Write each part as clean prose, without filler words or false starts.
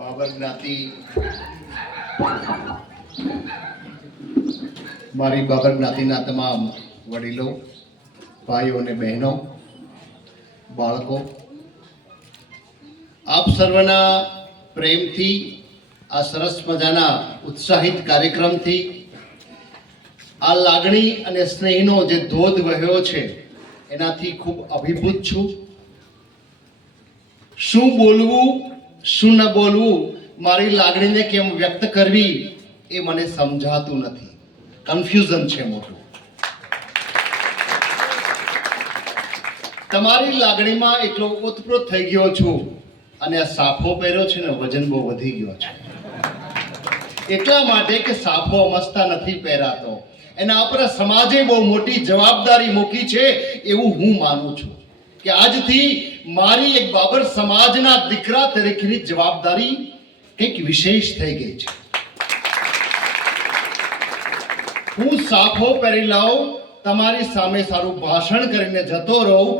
બાબર જ્ઞાતિ, મારી બાબર જ્ઞાતિના તમામ વડીલો, ભાઈઓ અને બહેનો, બાળકો, આપ સર્વના પ્રેમથી આ સરસ મજાના ઉત્સાહિત કાર્યક્રમથી આ લાગણી અને સ્નેહનો જે ધોધ વહ્યો છે એનાથી ખૂબ અભિભૂત છું. શું બોલવું શું ન બોલવું, મારી લાગણીને કેમ વ્યક્ત કરવી એ મને સમજાતું નથી. કન્ફ્યુઝન છે મોટું. તમારી લાગણીમાં એટલો ઓતપ્રોત થઈ ગયો છું અને આ સાફો પહેર્યો છે ને વજન બહુ વધી ગયો છે. એટલા માટે કે સાફો અમસ્તા નથી પહેરાતો, એના ઉપર સમાજે બહુ મોટી જવાબદારી મૂકી છે એવું હું માનું છું કે આજથી મારી એક બાબર સમાજના દીકરા તરીકેની જવાબદારી કંઈક વિશેષ થઈ ગઈ છે. હું સાફો પહેરી લાવું, તમારી સામે સારું ભાષણ કરીને જતો રહું,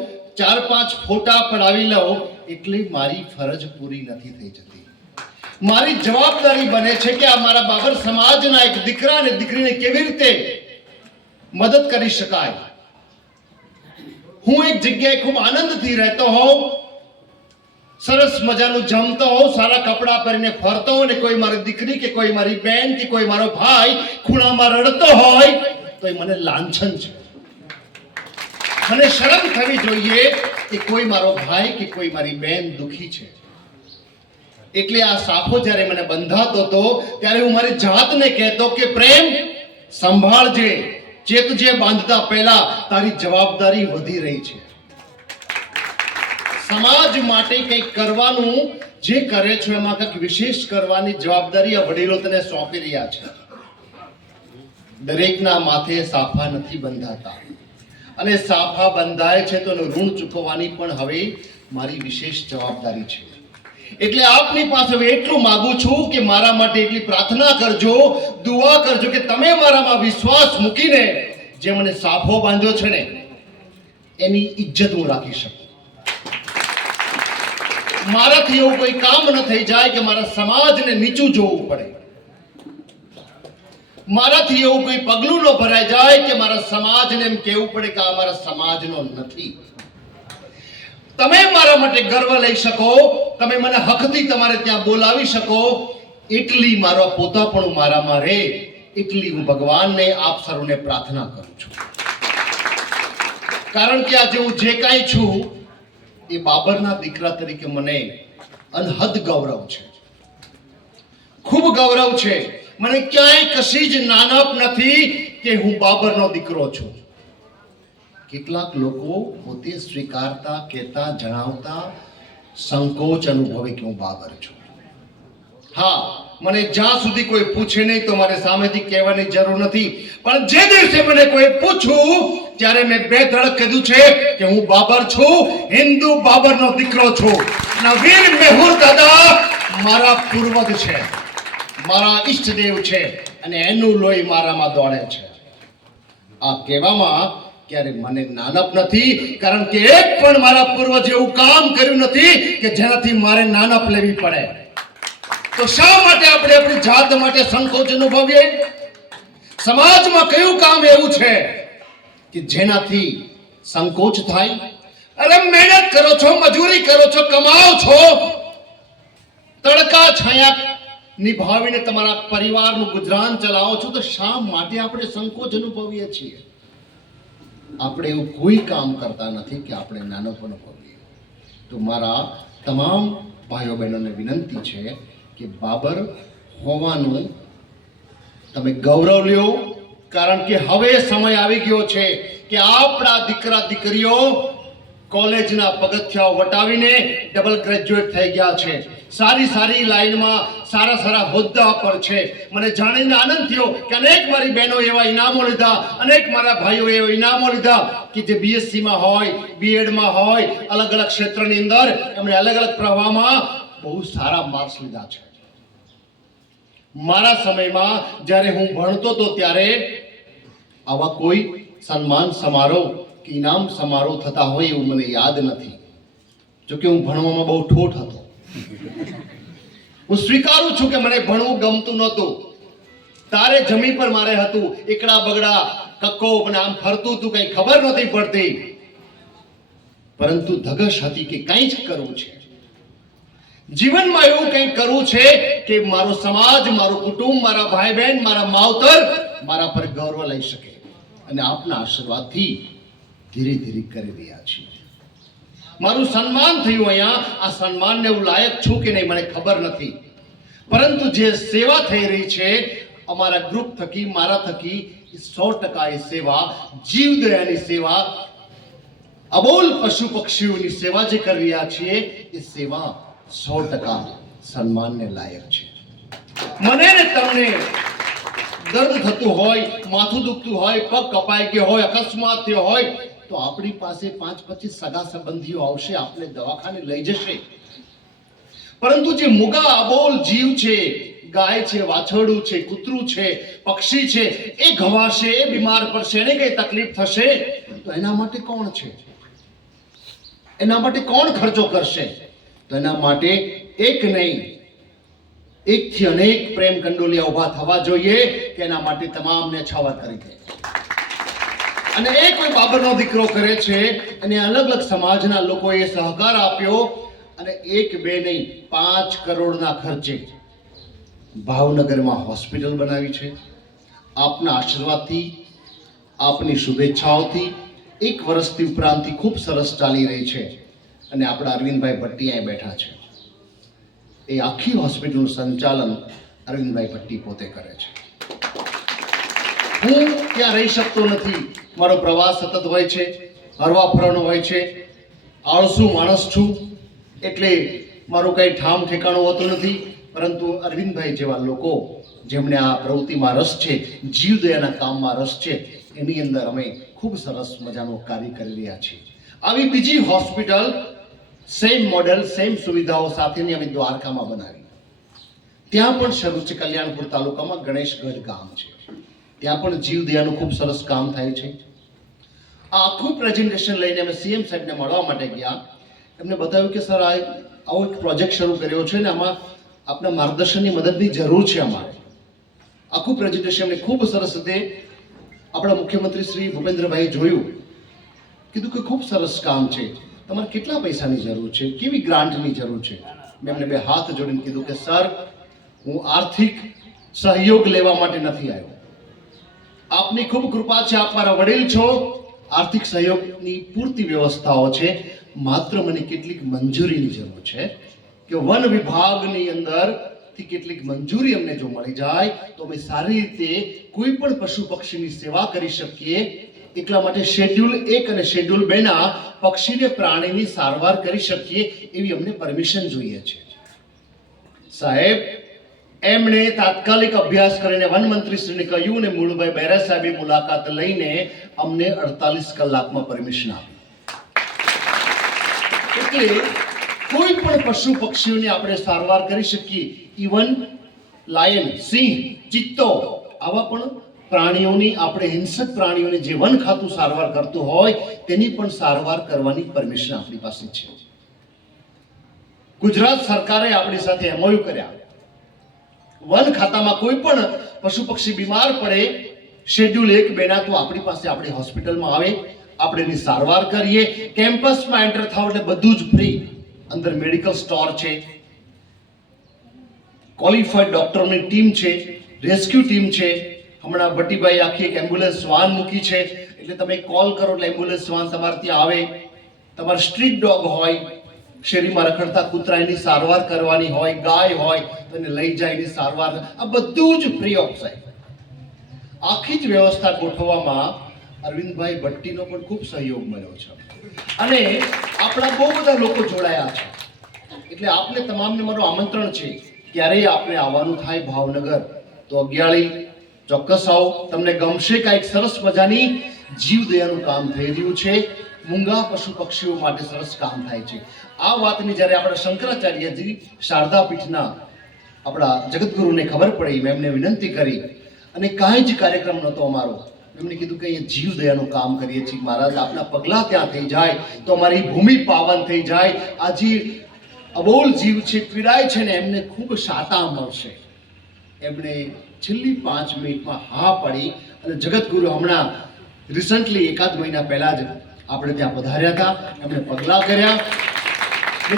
4-5 ફોટા પડાવી લઉં એટલી મારી ફરજ પૂરી નથી થઈ જતી. મારી જવાબદારી બને છે કે આ મારા બાબર સમાજના એક દીકરા અને દીકરીને કેવી રીતે મદદ કરી શકાય. હું એક જગ્યાએ ખૂબ આનંદથી રહેતો હોઉં, સરસ મજાનું જમતો હોઉં, સારા કપડાં પહેરીને ફરતો હોઉં, ને કોઈ મારી દીકરી કે કોઈ મારી બહેન કે કોઈ મારો ભાઈ ખૂણામાં રડતો હોય તો એ મને લાંછન છે. મને શરમ થવી જોઈએ કે કોઈ મારો ભાઈ કે કોઈ મારી બહેન દુખી છે. એટલે આ સાફો જ્યારે મને બંધાતો હતો ત્યારે હું મારી જાતને કહેતો કે પ્રેમ, સંભાળજે, ચેતજે, બાંધતા પહેલા તારી જવાબદારી વધી રહી છે. સમાજ માટે કંઈક કરવાનું જે કરે છો એમાં કંઈક વિશેષ કરવાની જવાબદારી આ વડીલો તને સોંપી રહ્યા છે. દરેકના માથે સાફા નથી બંધાતા, અને સાફા બંધાય છે તો એનું ઋણ ચૂકવવાની પણ હવે મારી વિશેષ જવાબદારી છે. એટલે આપની પાસે હવે એટલું માંગુ છું કે મારા માટે એટલી પ્રાર્થના કરજો, દુઆ કરજો કે તમે મારામાં વિશ્વાસ મૂકીને જે મને સાફો બાંધ્યો છે ને એની ઇજ્જત હું રાખી શકું. મારાથી એવું કોઈ કામ ન થઈ જાય કે મારા સમાજને નીચું જોવું પડે. મારાથી એવું કોઈ પગલું ન ભરાઈ જાય કે મારા સમાજને એમ કહેવું પડે કે આ મારા સમાજનો નથી. તમે મારા માટે ગર્વ લઈ શકો, તમે મને હકથી તમારે ત્યાં બોલાવી શકો, એટલી મારો પોતાપણું મારામાં રહે એટલી હું ભગવાનને આપ સર્વને પ્રાર્થના કરું છું. કારણ કે આજે હું જે કાંઈ છું એ બાબરના દીકરા તરીકે મને અનહદ ગૌરવ છે, ખૂબ ગૌરવ છે. મને ક્યાંય કશી જ નાનપ નથી કે હું બાબરનો દીકરો છું. કેટલાક લોકો પોતે સ્વીકારતા, કહેતા, જણાવતા સંકોચ અનુભવે કે હું બાબર છું. હા, મને જ્યાં સુધી કોઈ પૂછે નહીં તો મારે સામેથી કહેવાની જરૂર નથી, પણ જે દિવસે મને કોઈ પૂછું ત્યારે મેં બે ધડક કીધું છે કે હું બાબર છું, હિન્દુ બાબરનો દીકરો છું. વીર મેહુર દાદા મારા પૂર્વજ છે, મારા ઈષ્ટદેવ છે, અને એનું લોહી મારામાં દોડે છે. આ કહેવામાં ક્યારે મને નાનપ નથી, કારણ કે એક પણ મારા પૂર્વજે એવું કામ કર્યું નથી કે જેનાથી મારે નાનપ લેવી પડે. તો શા માટે આપણે આપણી જાત માટે સંકોચ અનુભવીએ? સમાજમાં કયું કામ એવું છે કે જેનાથી સંકોચ થાય? અરે મહેનત કરો છો, મજૂરી કરો છો, કમાઓ છો, તડકા છાયા નિભાવીને તમારા પરિવારનું ગુજરાન ચલાવો છો, તો શા માટે આપણે સંકોચ અનુભવીએ છીએ? આપણે એવું કોઈ કામ કરતા નથી કે આપણે નાનપ અનુભવીએ. તો મારા તમામ ભાઈઓ બહેનોને વિનંતી છે કે બાબર હોવાનું તમે ગૌરવ લ્યો, કારણ કે હવે સમય આવી ગયો છે કે આપણા દીકરા દીકરીઓ કોલેજના પગથિયાઓ વટાવીને ડબલ ગ્રેજ્યુએટ થઈ ગયા છે, સારી સારી લાઈનમાં સારા સારા હોદ્દા પર છે. મને જાણીને આનંદ થયો કે અનેક મારી બહેનો એવા ઇનામો લીધા, અનેક મારા ભાઈઓ એવા ઇનામો લીધા કે જે બીએસસીમાં હોય, બીએડમાં હોય, અલગ અલગ ક્ષેત્રની અંદર એમણે અલગ અલગ પ્રવાહમાં બહુ સારા માર્ક્સ લીધા છે. મારા સમયમાં જ્યારે હું ભણતો હતો ત્યારે આવા કોઈ સન્માન સમારોહ કે ઇનામ સમારોહ થતા હોય એવું મને યાદ નથી. જોકે હું ભણવામાં બહુ ઠોઠ હતો. હું સ્વીકારું છું કે મને ભણવું ગમતું નહોતું, તારે જમી પર મારે હતું, એકડા બગડા કક્કો મને આમ ફરતું હતું, કઈ ખબર નહોતી પડતી, પરંતુ ધગશ હતી કે કંઈ જ કરવું છે જીવનમાં, એવું કંઈક કરવું છે કે મારો સમાજ, મારું કુટુંબ, મારા ભાઈ બહેન, મારા માવતર મારા પર ગૌરવ લઈ શકે. અને આપના આશીર્વાદથી ધીરે ધીરે કરી રહ્યા છીએ. મારું સન્માન થયું અહીંયા. આ સન્માનને હું લાયક છું કે નહીં મને ખબર નથી, પરંતુ જે સેવા થઈ રહી છે અમારા ગ્રુપ થકી, મારા થકી, 100% એ સેવા, જીવદયાની સેવા, અબોલ પશુ પક્ષીઓની સેવા જે કરી રહ્યા છીએ એ સેવા 100% સન્માનને લાયક છે. મને ને તમને દર્દ થતું હોય, માથું દુખતું હોય, પગ કપાઈ ગયો હોય, અકસ્માત થયો હોય, તો આપણી પાસે 5-25 સગા સંબંધીઓ આવશે, આપણે દવાખાને લઈ જશે. પરંતુ જે મુગા અબોલ જીવ છે, ગાય છે, વાછરડું છે, કૂતરું છે, પક્ષી છે, એ ઘવાશે, એ બીમાર પડશે, એને કઈ તકલીફ થશે, તો એના માટે કોણ છે? એના માટે કોણ ખર્ચો કરશે? તો એના માટે એક નહીં, એકથી અનેક પ્રેમ કંડોલિયા ઉભા થવા જોઈએ કે એના માટે તમામને છાવર કરી દે. અને એ કોઈ બાબરનો દીકરો કરે છે અને અલગ અલગ સમાજના લોકોએ સહકાર આપ્યો અને 1-2 નહીં 5 કરોડના ખર્ચે ભાવનગરમાં હોસ્પિટલ બનાવી છે. આપના આશીર્વાદથી, આપની શુભેચ્છાઓથી 1 વર્ષથી ઉપરાંતથી ખૂબ સરસ ચાલી રહી છે. અને આપણા અરવિંદભાઈ ભટ્ટી અહીં બેઠા છે. એ આખી હોસ્પિટલનું સંચાલન અરવિંદભાઈ ભટ્ટી પોતે કરે છે. હું ત્યાં રહી શકતો નથી, મારો પ્રવાસ સતત હોય છે, હરવા ફરવાનો હોય છે, આળસુ માણસ છું, એટલે મારું કંઈ ઠામ ઠેકાણું હોતું નથી. પરંતુ અરવિંદભાઈ જેવા લોકો જેમણે આ પ્રવૃત્તિમાં રસ છે, જીવદયાના કામમાં રસ છે, એની અંદર અમે ખૂબ સરસ મજાનું કાર્ય કરી રહ્યા છીએ. આવી બીજી હોસ્પિટલ સેમ મોડેલ, સેમ સુવિધાઓ સાથેની અમે દ્વારકામાં બનાવી. ત્યાં પણ શરૂ છે. કલ્યાણપુર તાલુકામાં ગણેશગઢ ગામ છે, ત્યાં પણ જીવદયાનું ખૂબ સરસ કામ થાય છે. આ આખું પ્રેઝન્ટેશન લઈને અમે સીએમ સાહેબને મળવા માટે ગયા. એમને બતાવ્યું કે સર, આવો એક પ્રોજેક્ટ શરૂ કર્યો છે ને આમાં આપના માર્ગદર્શનની મદદની જરૂર છે અમારે. આખું પ્રેઝન્ટેશન એમને ખૂબ સરસ રીતે આપણા મુખ્યમંત્રી શ્રી ભૂપેન્દ્રભાઈ જોયું, કીધું કે ખૂબ સરસ કામ છે, તમારે કેટલા પૈસાની જરૂર છે, કેવી ગ્રાન્ટની જરૂર છે? મેં એમને 2 હાથ જોડીને કીધું કે સર, હું આર્થિક સહયોગ લેવા માટે નથી આવ્યો, આપની ખૂબ કૃપા છે, આપ મારા વડીલ છો, આર્થિક સહયોગની પૂરતી વ્યવસ્થાઓ છે, માત્ર મને કેટલીક મંજૂરીની જરૂર છે કે વન વિભાગની અંદરથી કેટલીક મંજૂરી અમને જો મળી જાય તો અમે સારી રીતે કોઈ પણ પશુ પક્ષીની સેવા કરી શકીએ. એટલા માટે શેડ્યુલ 1 અને શેડ્યુલ 2 ના પક્ષીને પ્રાણીની સારવાર કરી શકીએ એવી અમને પરમિશન જોઈએ છે. સાહેબ, એમણે તાત્કાલિક અભ્યાસ કરીને વન મંત્રીશ્રીને કહ્યું અને મૂળભાઈ બેરા સાહેબે મુલાકાત લઈને અમને 48 કલાકમાં પરમિશન આપી. એટલે કોઈ પણ પશુ પક્ષીઓને આપણે સારવાર કરી શકીએ. ઇવન લાયન, સિંહ, ચિત્તો, આવા પણ પ્રાણીઓની, આપણે હિંસક પ્રાણીઓની જે વન ખાતું સારવાર કરતું હોય તેની પણ સારવાર કરવાની પરમિશન આપણી પાસે છે. ગુજરાત સરકારે આપણી સાથે એમઓયુ કર્યા. વન ખાતામાં કોઈ પણ પશુ પક્ષી બીમાર પડે, શેડ્યુલ 1-2 ના, તો આપણી પાસે, આપણી હોસ્પિટલમાં આવે, આપણે એની સારવાર કરીએ. કેમ્પસમાં એન્ટર થાવ એટલે બધું જ ફ્રી. અંદર મેડિકલ સ્ટોર છે, ક્વોલિફાઈડ ડોક્ટરોની ટીમ છે, રેસ્ક્યુ ટીમ છે. હમણાં ભટ્ટીભાઈ આખી એક એમ્બ્યુલન્સ વાન મૂકી છે, એટલે તમે કોલ કરો એટલે એમ્બ્યુલન્સ વાન તમારે ત્યાં આવે. તમારે સ્ટ્રીટ ડોગ હોય, શેરીમાં રખડતા કૂતરા, એની સારવાર કરવાની હોય, ગાય હોય તો એને લઈ જાય, એની સારવાર, આ બધું જ ફ્રી ઓફ સાહેબ. આખી જ વ્યવસ્થા ગોઠવવામાં અરવિંદભાઈ ભટ્ટીનો પણ ખૂબ સહયોગ મળ્યો છે અને આપણા બહુ બધા લોકો જોડાયા છે. એટલે આપને તમામને મારું આમંત્રણ છે, ક્યારેય આપણે આવવાનું થાય ભાવનગર તો અગિયાળી ચોક્કસ આવો. તમને ગમશે. કાંઈક સરસ મજાની જીવદયાનું કામ થઈ રહ્યું છે, મૂંગા પશુ પક્ષીઓ માટે સરસ કામ થાય છે. આ વાતની જ્યારે આપણા શંકરાચાર્યજી શારદા પીઠના આપણા જગતગુરુને ખબર પડી, મેં એમને વિનંતી કરી અને કાંઈ જ કાર્યક્રમ નહોતો અમારો. એમને કીધું કે અહીંયા જીવદયાનું કામ કરીએ છીએ મહારાજ, આપના પગલાં ત્યાં થઈ જાય તો અમારી ભૂમિ પાવન થઈ જાય. આજે અબોલ જીવ છે, પીડાય છે ને એમને ખૂબ શાતા મળશે. એમણે છેલ્લી 5 મિનિટમાં હા પાડી અને જગતગુરુ હમણાં રિસન્ટલી 1 મહિના પહેલા જ આપણે ત્યાં પધાર્યા હતા. એમણે પગલાં કર્યા.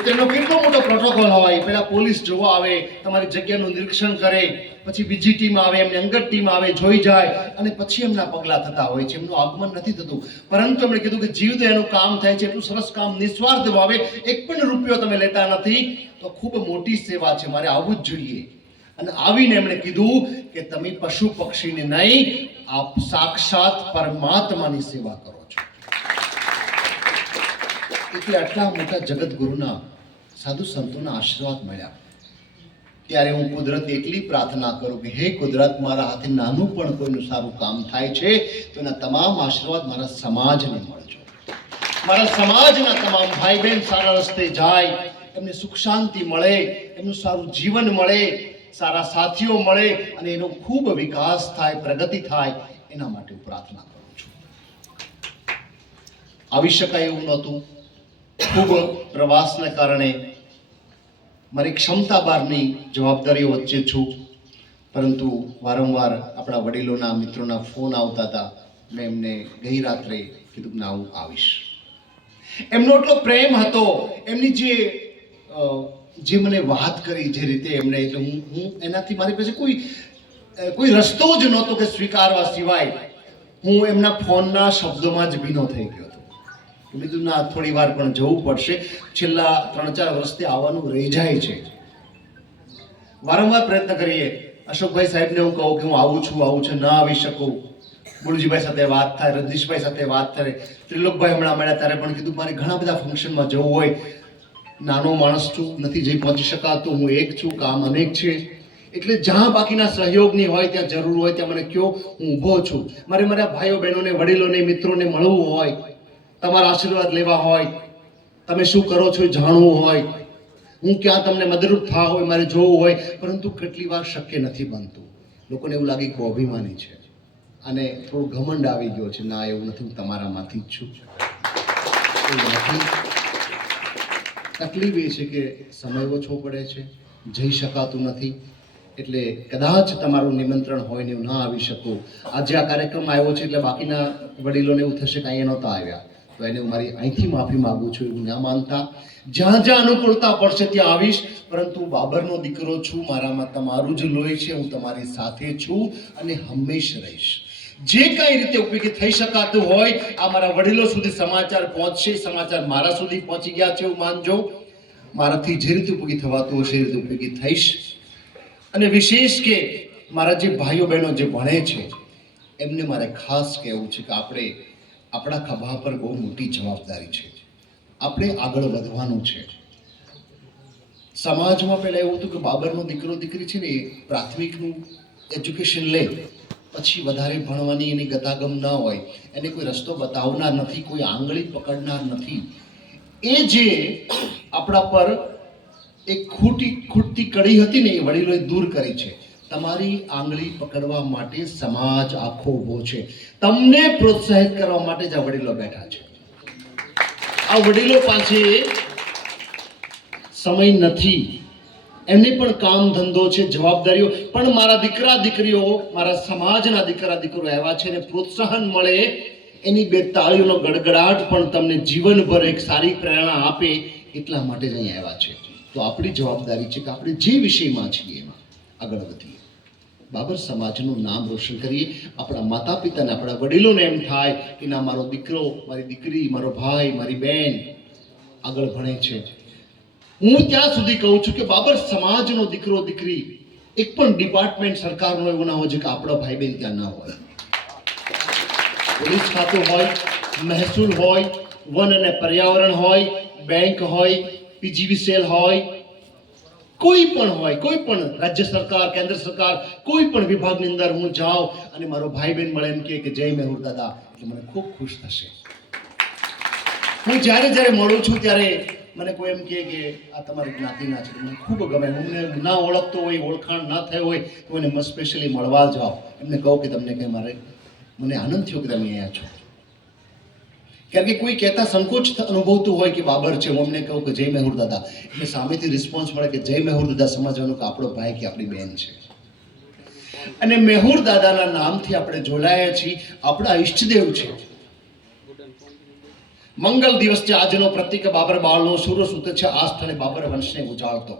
તેનો કેટલો મોટો પ્રોટોકોલ હોય, પહેલા પોલીસ જોવા આવે, તમારી જગ્યાનું નિરીક્ષણ કરે, પછી બીજી ટીમ આવે, એમની અંગત ટીમ આવે, જોઈ જાય અને પછી એમના પગલાં થતા હોય છે. એમનું આગમન નથી થતું, પરંતુ એમણે કીધું કે જીવ તો એનું કામ થાય છે, એટલું સરસ કામ, નિસ્વાર્થ ભાવે, 1 પણ રૂપિયો તમે લેતા નથી, તો ખૂબ મોટી સેવા છે, મારે આવવું જ જોઈએ. અને આવીને એમણે કીધું કે તમે પશુ પક્ષીને નહીં, આપ સાક્ષાત પરમાત્માની સેવા કરો છો. એટલે આટલા મોટા જગતગુરુના સાધુ સંતોના આશીર્વાદ મળ્યા ત્યારે હું કુદરતને એટલી પ્રાર્થના કરું કે હે કુદરત, મારા હાથે નાનું પણ કોઈનું સારું કામ થાય છે તો એના તમામ આશીર્વાદ મારા સમાજને મળજો. મારા સમાજના તમામ ભાઈ બહેન સારા રસ્તે જાય, એમને સુખ શાંતિ મળે, એમનું સારું જીવન મળે, સારા સાથીઓ મળે અને એનો ખૂબ વિકાસ થાય, પ્રગતિ થાય, એના માટે હું પ્રાર્થના કરું છું. આવી શકાય એવું નહોતું. ખૂબ પ્રવાસને કારણે મારી ક્ષમતા બહારની જવાબદારીઓ વચ્ચે છું, પરંતુ વારંવાર આપણા વડીલોના મિત્રોના ફોન આવતા હતા. મેં એમને ગઈ રાત્રે કીધું કે હું આવીશ. એમનો એટલો પ્રેમ હતો, એમની જે મને વાત કરી જે રીતે એમણે, એટલે હું એનાથી મારી પાસે કોઈ રસ્તો જ નહોતો કે સ્વીકારવા સિવાય હું એમના ફોનના શબ્દોમાં જ ભીનો થઈ ગયો હતો. કીધું ના, થોડી વાર પણ જવું પડશે. છેલ્લા 3-4 વર્ષથી આવવાનું રહી જાય છે. વારંવાર પ્રયત્ન કરીએ. અશોકભાઈ સાહેબને હું કહું કે હું આવું છું, ના આવી શકું. ગુરુજીભાઈ સાથે વાત થાય, રજનીશભાઈ સાથે વાત થાય, ત્રિલોકભાઈ હમણાં મળ્યા ત્યારે પણ કીધું મારે ઘણા બધા ફંક્શનમાં જવું હોય, નાનો માણસ છું, નથી જઈ પહોંચી શકાતું, હું એક છું, કામ અનેક છે. એટલે જ્યાં બાકીના સહયોગની હોય, ત્યાં જરૂર હોય ત્યાં મને કહો, હું ઊભો છું. મારે મારા ભાઈઓ બહેનોને, વડીલોને, મિત્રોને મળવું હોય, તમારા આશીર્વાદ લેવા હોય, તમે શું કરો છો જાણવું હોય, હું ક્યાં તમને મદદરૂપ થવા હોય, મારે જોવું હોય, પરંતુ કેટલી વાર શક્ય નથી બનતું. લોકોને એવું લાગે કે અભિમાની છે અને થોડું ઘમંડ આવી ગયો છે. ના, એવું નથી, હું તમારામાંથી જ છું. તકલીફ એ છે કે સમય ઓછો પડે છે, જઈ શકાતું નથી. એટલે કદાચ તમારું નિમંત્રણ હોય ને હું ના આવી શકું. આજે આ કાર્યક્રમ આવ્યો છે એટલે બાકીના વડીલોને એવું થશે કે અહીંયા નહોતા આવ્યા, તો એને હું મારી અહીંથી માફી માગું છું. એવું ના માનતા, જ્યાં જ્યાં અનુકૂળતા પડશે ત્યાં આવીશ, પરંતુ બાબરનો દીકરો છું, મારામાં તમારું જ લોહી છે, હું તમારી સાથે છું અને હંમેશા રહીશ. જે કઈ રીતે ઉપયોગી થઈ શકાતું હોય, આ મારા વડીલો સુધી સમાચાર પહોંચશે, સમાચાર મારા સુધી પહોંચી ગયા છે એવું માનજો. મારાથી જે રીતે ઉપયોગી થવાતું હશે એ રીતે ઉપયોગી થઈશ. અને વિશેષ કે મારા જે ભાઈઓ બહેનો જે ભણે છે એમને મારે ખાસ કહેવું છે કે આપણે આપણા ખભા પર બહુ મોટી જવાબદારી છે. આપણે આગળ વધવાનું છે. સમાજમાં પહેલા એવું હતું કે બાબરનો દીકરો દીકરી છે ને એ પ્રાથમિકનું એજ્યુકેશન લે, પછી વધારે ભણવાની એની ગતાગમ ન હોય, એને કોઈ રસ્તો બતાવનાર નથી, કોઈ આંગળી પકડનાર નથી. એ જે આપણા પર એક ખૂટતી કડી હતી ને એ વડીલોએ દૂર કરી છે. તમારી આંગળી પકડવા માટે સમાજ આખો ઊભો છે. તમને પ્રોત્સાહિત કરવા માટે જ આ વડીલો બેઠા છે. આ વડીલો પાસે સમય નથી, એમને પણ કામ ધંધો છે, જવાબદારીઓ, પણ મારા દીકરા દીકરીઓ, મારા સમાજના દીકરા દીકરીઓ આવ્યા છે ને પ્રોત્સાહન મળે, એની બે તાળીઓનો ગડગડાટ પણ તમને જીવનભર એક સારી પ્રેરણા આપે, એટલા માટે જ અહીં આવ્યા છે. તો આપણી જવાબદારી છે કે આપણે જે વિષયમાં છીએ એમાં આગળ વધીએ, બાબર સમાજનું નામ રોશન કરીએ. આપણા માતા પિતાને, આપણા વડીલોને એમ થાય કે ના, મારો દીકરો, મારી દીકરી, મારો ભાઈ, મારી બહેન આગળ ભણે છે. હું ત્યાં સુધી કહું છું કે બાબર સમાજનો દીકરો દીકરી એક પણ ડિપાર્ટમેન્ટ સરકારનો એવું ના હોય છે કે આપણો ભાઈ બહેન ત્યાં ના હોય. પોલીસ ખાતું હોય, મહેસૂલ હોય, વન અને પર્યાવરણ હોય, બેંક હોય, પીજીવી સેલ હોય, કોઈ પણ હોય, કોઈ પણ રાજ્ય સરકાર, કેન્દ્ર સરકાર, કોઈ પણ વિભાગની અંદર હું જાઉં અને મારો ભાઈ બહેન મળે એમ કે જય મેહુર દાદા, એટલે મને ખૂબ ખુશ થશે. હું જ્યારે મળું છું ત્યારે મને કોઈ એમ કહે કે આ તમારી જ્ઞાતિના છે, મને ખૂબ ગમે. મને ના ઓળખતો હોય, ઓળખાણ ના થઈ હોય તો મને સ્પેશિયલી મળવા જાઓ, એમને કહું કે તમને કંઈ મને આનંદ થયો કે તમે અહીંયા છો. કારણ કે કોઈ કહેતા સંકોચ અનુભવતું હોય કે બાબર છે, હું અમને કહું કે જય મેહુર દાદા, એટલે સામેથી રિસ્પોન્સ મળે કે જય મેહુર દાદા, સમજવાનું કે આપણો ભાઈ કે આપણી બહેન છે. અને મેહુર દાદાના નામથી આપણે જોડાયા છીએ, આપણા ઈષ્ટદેવ છે. મંગલ દિવસ છે આજનો, પ્રતિક બાબર બાળનો સૂરો સૂત છે આ સ્થળે બાબર વંશને ઉજાળતો.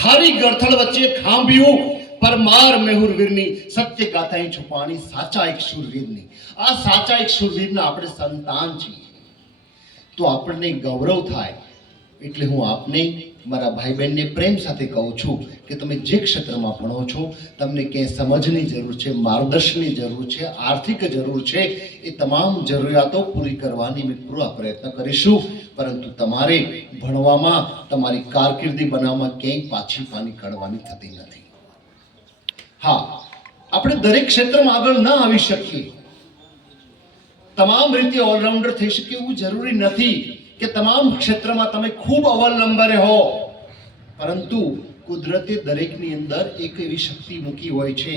ખારી ગળથળ વચ્ચે ખાંભ્યું પરમાર મેહુર વીરની, સત્ય ગાથાઈ છુપાણી સાચા એક શૂરવીરની. આ સાચા એક શૂરવીરના આપણે સંતાન છીએ, તો આપણને ગૌરવ થાય. એટલે હું આપને, મારા ભાઈ બહેનને પ્રેમ સાથે કહું છું કે તમે જે ક્ષેત્રમાં ભણો છો, તમને ક્યાંય સમજની જરૂર છે, માર્ગદર્શનની જરૂર છે, આર્થિક જરૂર છે, એ તમામ જરૂરિયાતો પૂરી કરવાની અમે પૂરા પ્રયત્ન કરીશું. પરંતુ તમારે ભણવામાં, તમારી કારકિર્દી બનાવવામાં ક્યાંય પાછી પાની કાઢવાની થતી નથી. હા, આપણે દરેક ક્ષેત્રમાં આગળ ન આવી શકીએ, તમામ રીતે ઓલરાઉન્ડર થઈ શકીએ એવું જરૂરી નથી કે તમામ ક્ષેત્રમાં તમે ખૂબ અવ્વલ નંબરે હો. પરંતુ કુદરતે દરેકની અંદર એક એવી શક્તિ મૂકી હોય છે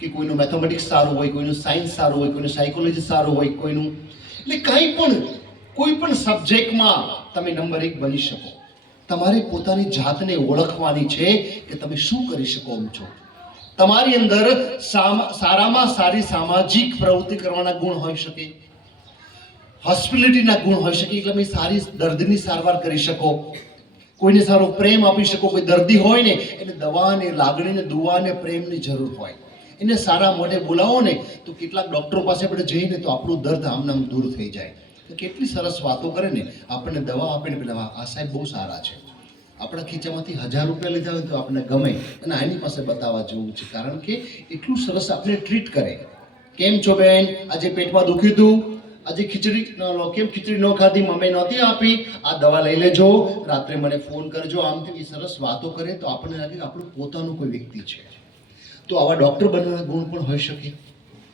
કે કોઈનું મેથેમેટિક્સ સારું હોય, કોઈનું સાયન્સ સારું હોય, કોઈનું સાયકોલોજી સારું હોય, કોઈનું, એટલે કંઈ પણ કોઈ પણ સબ્જેક્ટમાં તમે નંબર 1 બની શકો. તમારે પોતાની જાતને ઓળખવાની છે કે તમે શું કરી શકો છો. તમારી અંદર સારામાં સારી સામાજિક પ્રવૃત્તિ કરવાના ગુણ હોઈ શકે, હોસ્પિટાલિટીના ગુણ હોઈ શકે, એટલે તમે સારી દર્દની સારવાર કરી શકો, કોઈને સારો પ્રેમ આપી શકો. કોઈ દર્દી હોય ને એને દવાને, લાગણીને, દુવાને, પ્રેમની જરૂર હોય, એને સારા મોઢે બોલાવો ને તો કેટલાક ડૉક્ટરો પાસે આપણે જઈને તો આપણું દર્દ આમનામ દૂર થઈ જાય. કેટલી સરસ વાતો કરે ને, આપણને દવા આપે ને, પેલા આ સાહેબ બહુ સારા છે, આપણા ખીચામાંથી 1000 રૂપિયા લીધા હોય તો આપણને ગમે અને આની પાસે બતાવવા જેવું છે. કારણ કે એટલું સરસ આપણે ટ્રીટ કરે. કેમ છો બેન, આજે પેટમાં દુખ્યું હતું, આજે ખીચડી કેમ ખીચડી ન ખાધી, મમ્મી નહોતી આપી, આ દવા લઈ લેજો, રાત્રે મને ફોન કરજો. આમ તેવી સરસ વાતો કરે તો આપણને લાગે કે આપણું પોતાનું કોઈ વ્યક્તિ છે. તો આવા ડૉક્ટર બનવાના ગુણ પણ હોઈ શકે.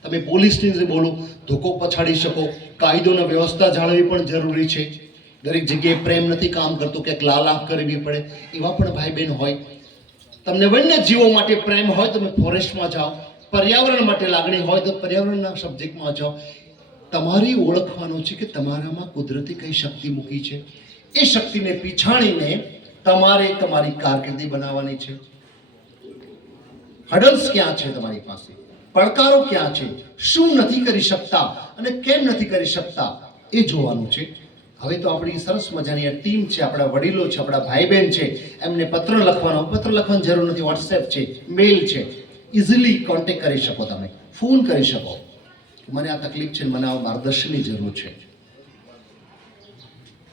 તમે પોલીસની રીતે બોલો, ધોકો પછાડી શકો, કાયદોની વ્યવસ્થા જાળવવી પણ જરૂરી છે. દરેક જગ્યાએ પ્રેમ નથી કામ કરતો, ક્યાંક લાલાખ કરવી પડે, એવા પણ ભાઈ બહેન હોય. તમને વન્ય જીવો માટે પ્રેમ હોય તમે ફોરેસ્ટમાં જાઓ, પર્યાવરણ માટે લાગણી હોય તો પર્યાવરણના સબ્જેક્ટમાં જાઓ. તમારી ઓળખવાનું છે કે તમારામાં કુદરતી કઈ શક્તિ મૂકી છે. એ શક્તિને પીછાણીને તમારે તમારી કારકિર્દી બનાવવાની છે. હડલ્સ ક્યાં છે તમારી પાસે, પડકારો ક્યાં છે, શું નથી કરી શકતા અને કેમ નથી કરી શકતા, એ જોવાનું છે. હવે તો આપણી સરસ મજાની ટીમ છે, આપણા વડીલો છે, આપણા ભાઈ બહેન છે, એમને પત્ર લખવાની જરૂર નથી. વોટ્સએપ છે, મેલ છે, ઇઝીલી કોન્ટેક્ટ કરી શકો, તમે ફોન કરી શકો. મને આ તકલીફ છે, મને આ માર્ગદર્શનની જરૂર છે.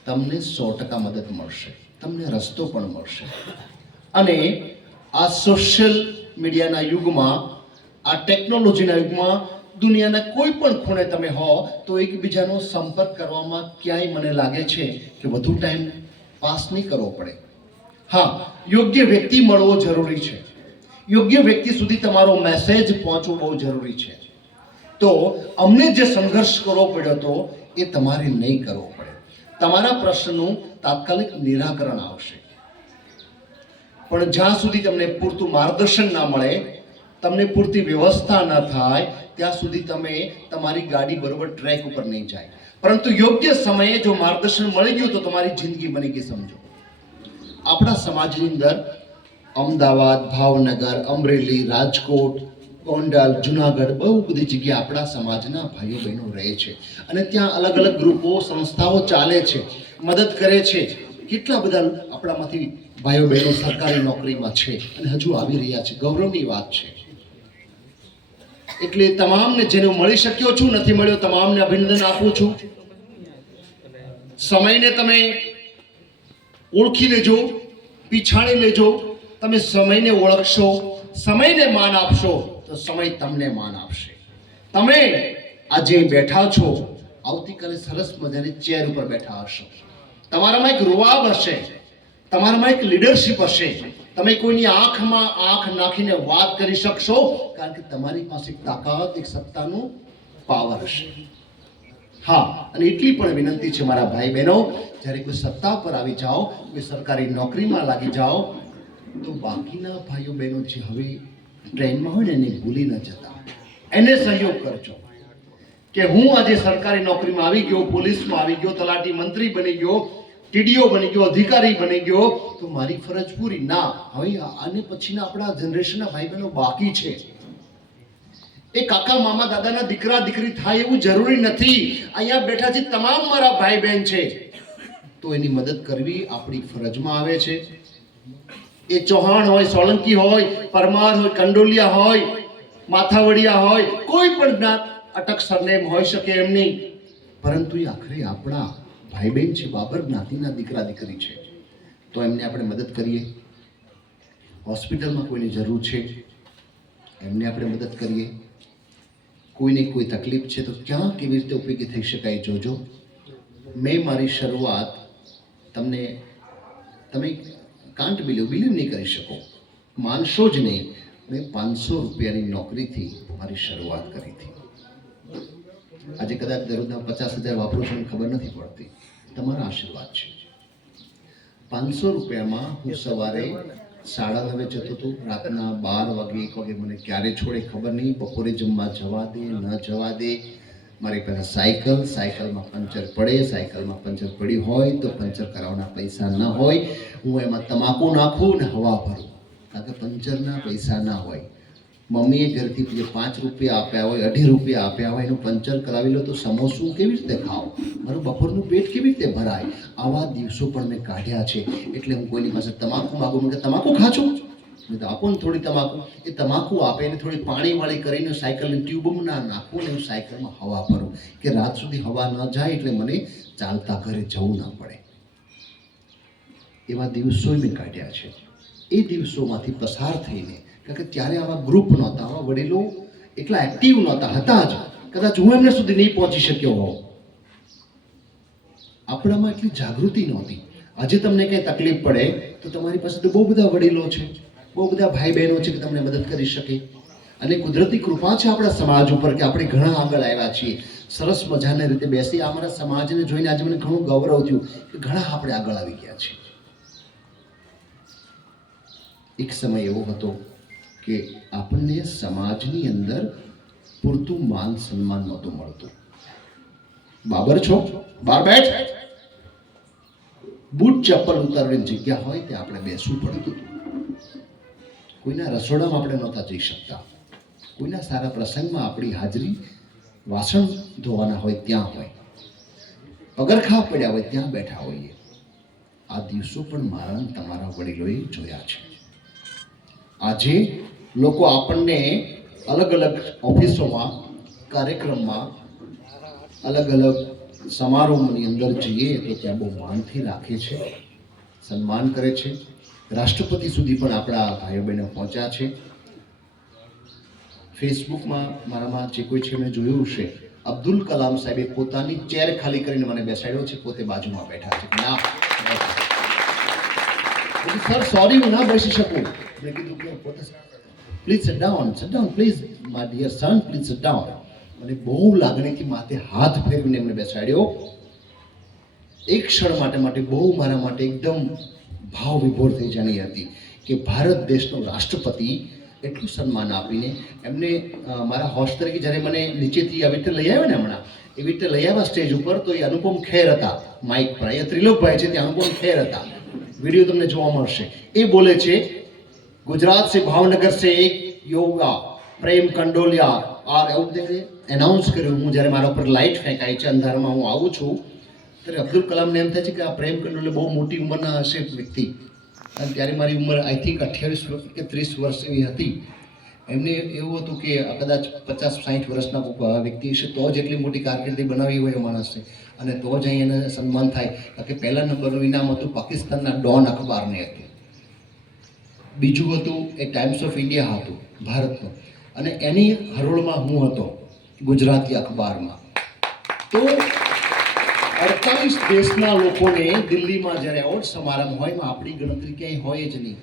તમને 100% મદદ મળશે, તમને રસ્તો પણ મળશે. અને આ સોશિયલ મીડિયાના યુગમાં, આ ટેકનોલોજીના યુગમાં દુનિયાના કોઈ પણ ખૂણે તમે હો તો એકબીજાનો સંપર્ક કરવામાં ક્યાંય મને લાગે છે કે વધુ ટાઈમ પાસ નહીં કરવો પડે. હા, યોગ્ય વ્યક્તિ મળવો જરૂરી છે. યોગ્ય વ્યક્તિ સુધી તમારો મેસેજ પહોંચવો બહુ જરૂરી છે. તો અમને જે સંઘર્ષ કરવો પડ્યો હતો એ તમારે નહીં કરવો પડે. તમારા પ્રશ્નનું તાત્કાલિક નિરાકરણ આવશે. પણ જ્યાં સુધી તમને પૂરતું માર્ગદર્શન ના મળે, તમને પૂરતી વ્યવસ્થા ન થાય, ત્યાં સુધી તમે તમારી ગાડી બરોબર ટ્રેક ઉપર નહીં જાય. પરંતુ યોગ્ય સમયે જો માર્ગદર્શન મળી ગયું તો તમારી જિંદગી બની ગઈ સમજો. આપણા સમાજની અંદર અમદાવાદ, ભાવનગર, અમરેલી, રાજકોટ, ગોંડલ, જુનાગઢ, બહુ બધી જગ્યાએ આપણા સમાજના ભાઈઓ બહેનો રહે છે અને ત્યાં અલગ અલગ ગ્રુપો, સંસ્થાઓ ચાલે છે, મદદ કરે છે. કેટલા બધા આપણામાંથી ભાઈઓ બહેનો સરકારી નોકરીમાં છે અને હજુ આવી રહ્યા છે. ગૌરવની વાત છે. એટલે તમામને જેને મળી શક્યો છું, નથી મળ્યો, તમામને અભિનંદન આપું છું. સમયને તમે ઓળખી લેજો, પીછાણી લેજો. તમે સમયને ઓળખશો, સમયને માન આપશો તો સમય તમને માન આપશે. તમે આજે બેઠા છો, આવતીકાલે સરસ મજાની ચેર ઉપર બેઠા હશો. તમારામાં એક રૂવાબ હશે, તમારામાં એક લીડરશિપ હશે. તમે કોઈની આંખમાં આંખ નાખીને વાત કરી શકશો, કારણ કે તમારી પાસે તાકાત, એક સત્તાનું પાવર હશે. હા, અને એટલી પણ વિનંતી છે મારા ભાઈ બહેનો, જ્યારે કોઈ સત્તા પર આવી જાઓ, કોઈ સરકારી નોકરીમાં લાગી જાઓ, તો બાકીના ભાઈઓ બહેનો જે હવે ટ્રેનમાં હોય ને એને ભૂલી ન જતા, એને સહયોગ કરજો. કે હું આજે સરકારી નોકરીમાં આવી ગયો, પોલીસમાં આવી ગયો, તલાટી મંત્રી બની ગયો, ટીડીઓ બની ગયો, અધિકારી બની ગયો તો મારી ફરજ પૂરી. ના, હવે આને પછીના આપણા જનરેશનના ભાઈ બહેનો બાકી છે. એ કાકા મામા દાદાના દીકરા દીકરી થાય એવું જરૂરી નથી. અહીંયા બેઠા છે તમામ મારા ભાઈ બહેન છે, તો એની મદદ કરવી આપણી ફરજમાં આવે છે. એ ચૌહાણ હોય, સોલંકી હોય, પરમાર હોય, કંડોલિયા હોય, માથાવડિયા હોય, કોઈ પણ જ્ઞાત અટક સરનેમ હોઈ શકે એમ નહીં, પરંતુ એ આખરે આપણા ભાઈ બહેન છે, બાબર જ્ઞાતિના દીકરા દીકરી છે, તો એમને આપણે મદદ કરીએ. હોસ્પિટલમાં કોઈની જરૂર છે એમને આપણે મદદ કરીએ. કોઈને કોઈ તકલીફ છે તો ક્યાં કેવી રીતે ઉપયોગી થઈ શકાય જોજો. મેં મારી શરૂઆત તમે કાંટ બિલીવ નહીં કરી શકો, માનશો જ નહીં, મેં 500 રૂપિયાની નોકરીથી મારી શરૂઆત કરી હતી. આજે કદાચ દરરોજના 50,000 વાપરું છું, ખબર નથી પડતી. તમારા આશીર્વાદ છે. 500 રૂપિયામાં હું સવારે 9:30 જતો હતો, રાતના 12 વાગે 1 વાગે મને ક્યારે છોડે ખબર નહીં, બપોરે જમવા જવા દે ન જવા દે. મારી પાસે સાયકલમાં પંચર પડે, સાયકલમાં પંચર પડી હોય તો પંચર કરાવવાના પૈસા ન હોય, હું એમાં તમાકુ નાખું ને હવા ભરું, કારણ કે પંચરના પૈસા ના હોય. મમ્મીએ ઘરથી 5 રૂપિયા આપ્યા હોય, 2.5 રૂપિયા આપ્યા હોય, એનું પંચર કરાવી લો તો સમોસું કેવી રીતે ખાવ, મારું બપોરનું પેટ કેવી રીતે ભરાય. આવા દિવસો પણ મેં કાઢ્યા છે. એટલે હું કોઈની પાસે તમાકુ માગું કે તમાકુ ખાચો, મેં તો આપો ને થોડી તમાકુ. એ તમાકુ આપે એને થોડી પાણીવાળી કરીને સાયકલની ટ્યુબમાં ના નાખું ને હું સાયકલમાં હવા ભરું કે રાત સુધી હવા ન જાય એટલે મને ચાલતા ઘરે જવું ના પડે. એવા દિવસો મેં કાઢ્યા છે. એ દિવસોમાંથી પસાર થઈને, કારણ કે ત્યારે આવા ગ્રુપ નહોતા, આવા વડીલો એટલા એક્ટિવ નહોતા, હતા જ, કદાચ હું એમને સુધી નહીં પહોંચી શક્યો હોઉં. આપણામાં એટલી જાગૃતિ નહોતી. આજે તમને કંઈ તકલીફ પડે તો તમારી પાસે તો બહુ બધા વડીલો છે, બહુ બધા ભાઈ બહેનો છે કે તમને મદદ કરી શકે. અને કુદરતી કૃપા છે આપણા સમાજ ઉપર કે આપણે ઘણા આગળ આવ્યા છીએ. સરસ મજાની રીતે બેસી અમારા સમાજને જોઈને આજે મને ઘણું ગૌરવ થયું કે ઘણા આપણે આગળ આવી ગયા છીએ. એક સમય એવો હતો કે આપણને સમાજની અંદર પૂરતું માન સન્માન નહોતું મળતું. બાબર છો, બાર બેઠ, બૂટ ચપ્પલ ઉતારવાની જગ્યા હોય ત્યાં આપણે બેસવું પડતું હતું. કોઈના રસોડામાં આપણે નહોતા જઈ શકતા, કોઈના સારા પ્રસંગમાં આપણી હાજરી વાસણ ધોવાના હોય ત્યાં હોય, પગરખા પડ્યા હોય ત્યાં બેઠા હોઈએ. આ દિવસો પણ મારા તમારા વડીલોએ જોયા છે. આજે લોકો આપણને અલગ અલગ ઓફિસોમાં, કાર્યક્રમમાં, અલગ અલગ સમારોહની અંદર જઈએ તો ત્યાં બહુ માનથી રાખે છે, સન્માન કરે છે. રાષ્ટ્રપતિ સુધી પણ આપણા ભાઈઓ બહેનો પહોંચ્યા છે. ફેસબુકમાં મારામાં જે કોઈ છે મેં જોયું છે, અબ્દુલ કલામ સાહેબે પોતાની ચેર ખાલી કરીને મને બેસાડ્યો છે, પોતે બાજુમાં બેઠા છે. ના સર સોરી, હું ના બેસી શકું. મેં કીધું કે પોતે please sit down please my dear son, please sit down. મને બહુ લાગણીથી માથે હાથ ફેરવીને એમને બેસાડ્યો. એક ક્ષણ માટે બહુ મારા માટે એકદમ ભાવ વિભોર થઈ જવાની હતી કે ભારત દેશનો રાષ્ટ્રપતિ એટલું સન્માન આપીને એમને મારા હોસ્ટ તરીકે જ્યારે મને નીચેથી આવી રીતે લઈ આવ્યા ને, હમણાં એવી રીતે લઈ આવ્યા સ્ટેજ ઉપર, તો એ અનુપમ ખેર હતા માઇક પર. અહીંયા ત્રિલોકભાઈ છે, ત્યાં અનુપમ ખેર હતા. વિડીયો તમને જોવા મળશે. એ બોલે છે, ગુજરાત સે ભાવનગર સે એક યોગા પ્રેમ કંડોલિયા और એવું રીતે એનાઉન્સ કર્યું. હું જ્યારે મારા ઉપર લાઇટ ફેંકાય છે, અંધારામાં હું આવું છું, ત્યારે અબ્દુલ કલામને એમ થાય છે કે આ પ્રેમ કંડોલે બહુ મોટી ઉંમરના હશે વ્યક્તિ. અને ત્યારે મારી ઉંમર આઈ થિંક 28 કે 30 વર્ષ એવી હતી. એમને એવું હતું કે કદાચ 50-60 વર્ષના વ્યક્તિ હશે તો જ એટલી મોટી કારકિર્દી બનાવી હોય એ માણસે, અને તો જ અહીં એને સન્માન થાય. કારણ કે પહેલા નંબરનું ઇનામ હતું પાકિસ્તાનના ડોન અખબારને હતું, બીજું હતું એ ટાઈમ્સ ઓફ ઇન્ડિયા હતું ભારતનું, અને એની હરોળમાં હું હતો ગુજરાતી અખબારમાં. તો 48 દેશના લોકોને દિલ્હીમાં જ્યારે એવોર્ડ સમારંભ હોય એમાં આપણી ગણતરી ક્યાંય હોય જ નહીં,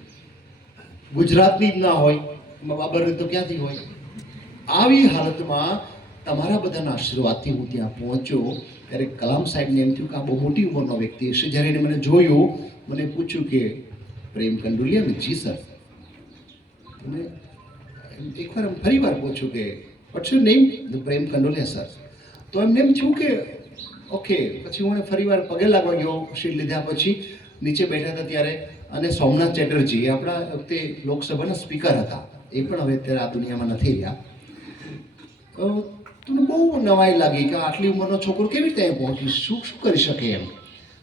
ગુજરાતની જ ના હોય, એમાં બાબરની તો ક્યાંથી હોય. આવી હાલતમાં તમારા બધાના આશીર્વાદથી હું ત્યાં પહોંચ્યો. ત્યારે કલામ સાહેબને એમ થયું કે આ બહુ મોટી ઉંમરનો વ્યક્તિ હશે. જ્યારે એને મને જોયું, મને પૂછ્યું કે પ્રેમ કંડોલિયા ને? જી સર. એકવાર ફરી વાર પૂછ્યું કે what's your name? Prem Kandoliya sir. તો એમને એમ થયું કે ઓકે. પછી હું ફરી વાર પગે લાગવા ગયો શીટ લીધા પછી. નીચે બેઠા હતા ત્યારે, અને સોમનાથ ચેટર્જી આપણા વખતે લોકસભાના સ્પીકર હતા, એ પણ હવે અત્યારે આ દુનિયામાં નથી રહ્યા. તો બહુ નવાઈ લાગી કે આટલી ઉંમરનો છોકરો કેવી રીતે અહીં પહોંચી, શું શું કરી શકે એમ.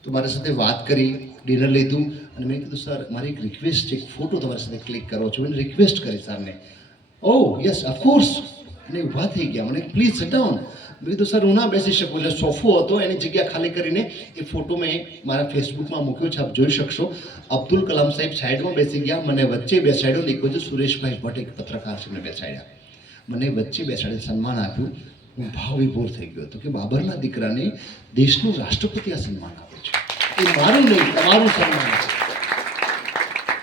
તો મારી સાથે વાત કરી, ડિનર લીધું, અને મેં કીધું સર મારી એક રિક્વેસ્ટ છે, એક ફોટો તમારી સાથે ક્લિક કરો છો. મેં રિક્વેસ્ટ કરી સરને. ઓહ યસ ઓફકોર્સ. અને ઊભા થઈ ગયા. મને પ્લીઝ સિટ ડાઉન. મેં કીધું સર હું ના બેસી શકું. એટલે સોફો હતો, એની જગ્યા ખાલી કરીને એ ફોટો મેં મારા ફેસબુકમાં મૂક્યો છે, આપ જોઈ શકશો. અબ્દુલ કલામ સાહેબ સાઈડમાં બેસી ગયા, મને વચ્ચે બેસાડ્યો, ને એક બાજુ સુરેશભાઈ ભટ્ટ એક પત્રકાર છે મને બેસાડ્યા. મને વચ્ચે બેસાડી સન્માન આપ્યું. હું ભાવ વિભોર થઈ ગયો હતો કે બાબરના દીકરાને દેશનો રાષ્ટ્રપતિ આ સન્માન આપે છે. એ મારું નહીં, તમારું સન્માન છે.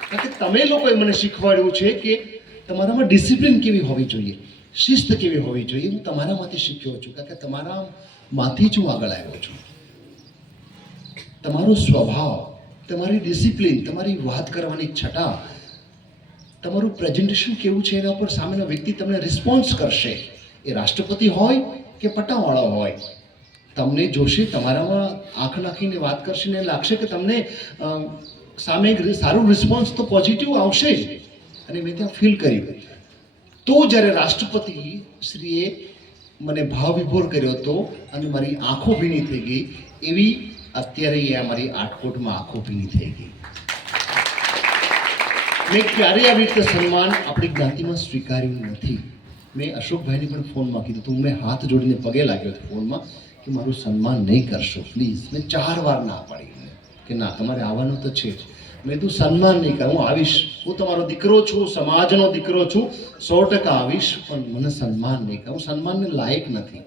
કારણ કે તમે લોકોએ મને શીખવાડ્યું છે કે તમારામાં ડિસિપ્લિન કેવી હોવી જોઈએ, શિસ્ત કેવી હોવી જોઈએ. હું તમારામાંથી શીખ્યો છું, કારણ કે તમારામાંથી જ હું આગળ આવ્યો છું. તમારો સ્વભાવ, તમારી ડિસિપ્લિન, તમારી વાત કરવાની છટા, તમારું પ્રેઝન્ટેશન કેવું છે એના પર સામેનો વ્યક્તિ તમને રિસ્પોન્સ કરશે. એ રાષ્ટ્રપતિ હોય કે પટ્ટાવાળો હોય, તમને જોશે, તમારામાં આંખ નાખીને વાત કરશે ને લાગશે કે તમને સામે સારું રિસ્પોન્સ તો પોઝિટિવ આવશે જ. અને મેં ત્યાં ફીલ કર્યું. તો જ્યારે રાષ્ટ્રપતિ શ્રીએ મને ભાવ વિભોર કર્યો હતો અને મારી આંખો ભીની થઈ ગઈ, એવી અત્યારે મારી આટકોટમાં આંખો ભીની થઈ ગઈ. મેં ક્યારેય આવી રીતે સન્માન આપણી જ્ઞાતિમાં સ્વીકાર્યું નથી. મેં અશોકભાઈને પણ ફોનમાં કીધું હતું, મેં હાથ જોડીને પગે લાગ્યો હતો ફોનમાં કે મારું સન્માન નહીં કરશો પ્લીઝ. મેં 4 વાર ના પાડી કે ના, તમારે આવવાનું તો છે જ. મેં તું સન્માન નહીં કર, હું આવીશ, હું તમારો દીકરો છું, સમાજનો દીકરો છું, 100% આવીશ, પણ મને સન્માન નહીં કર. હું સન્માનને લાયક નથી,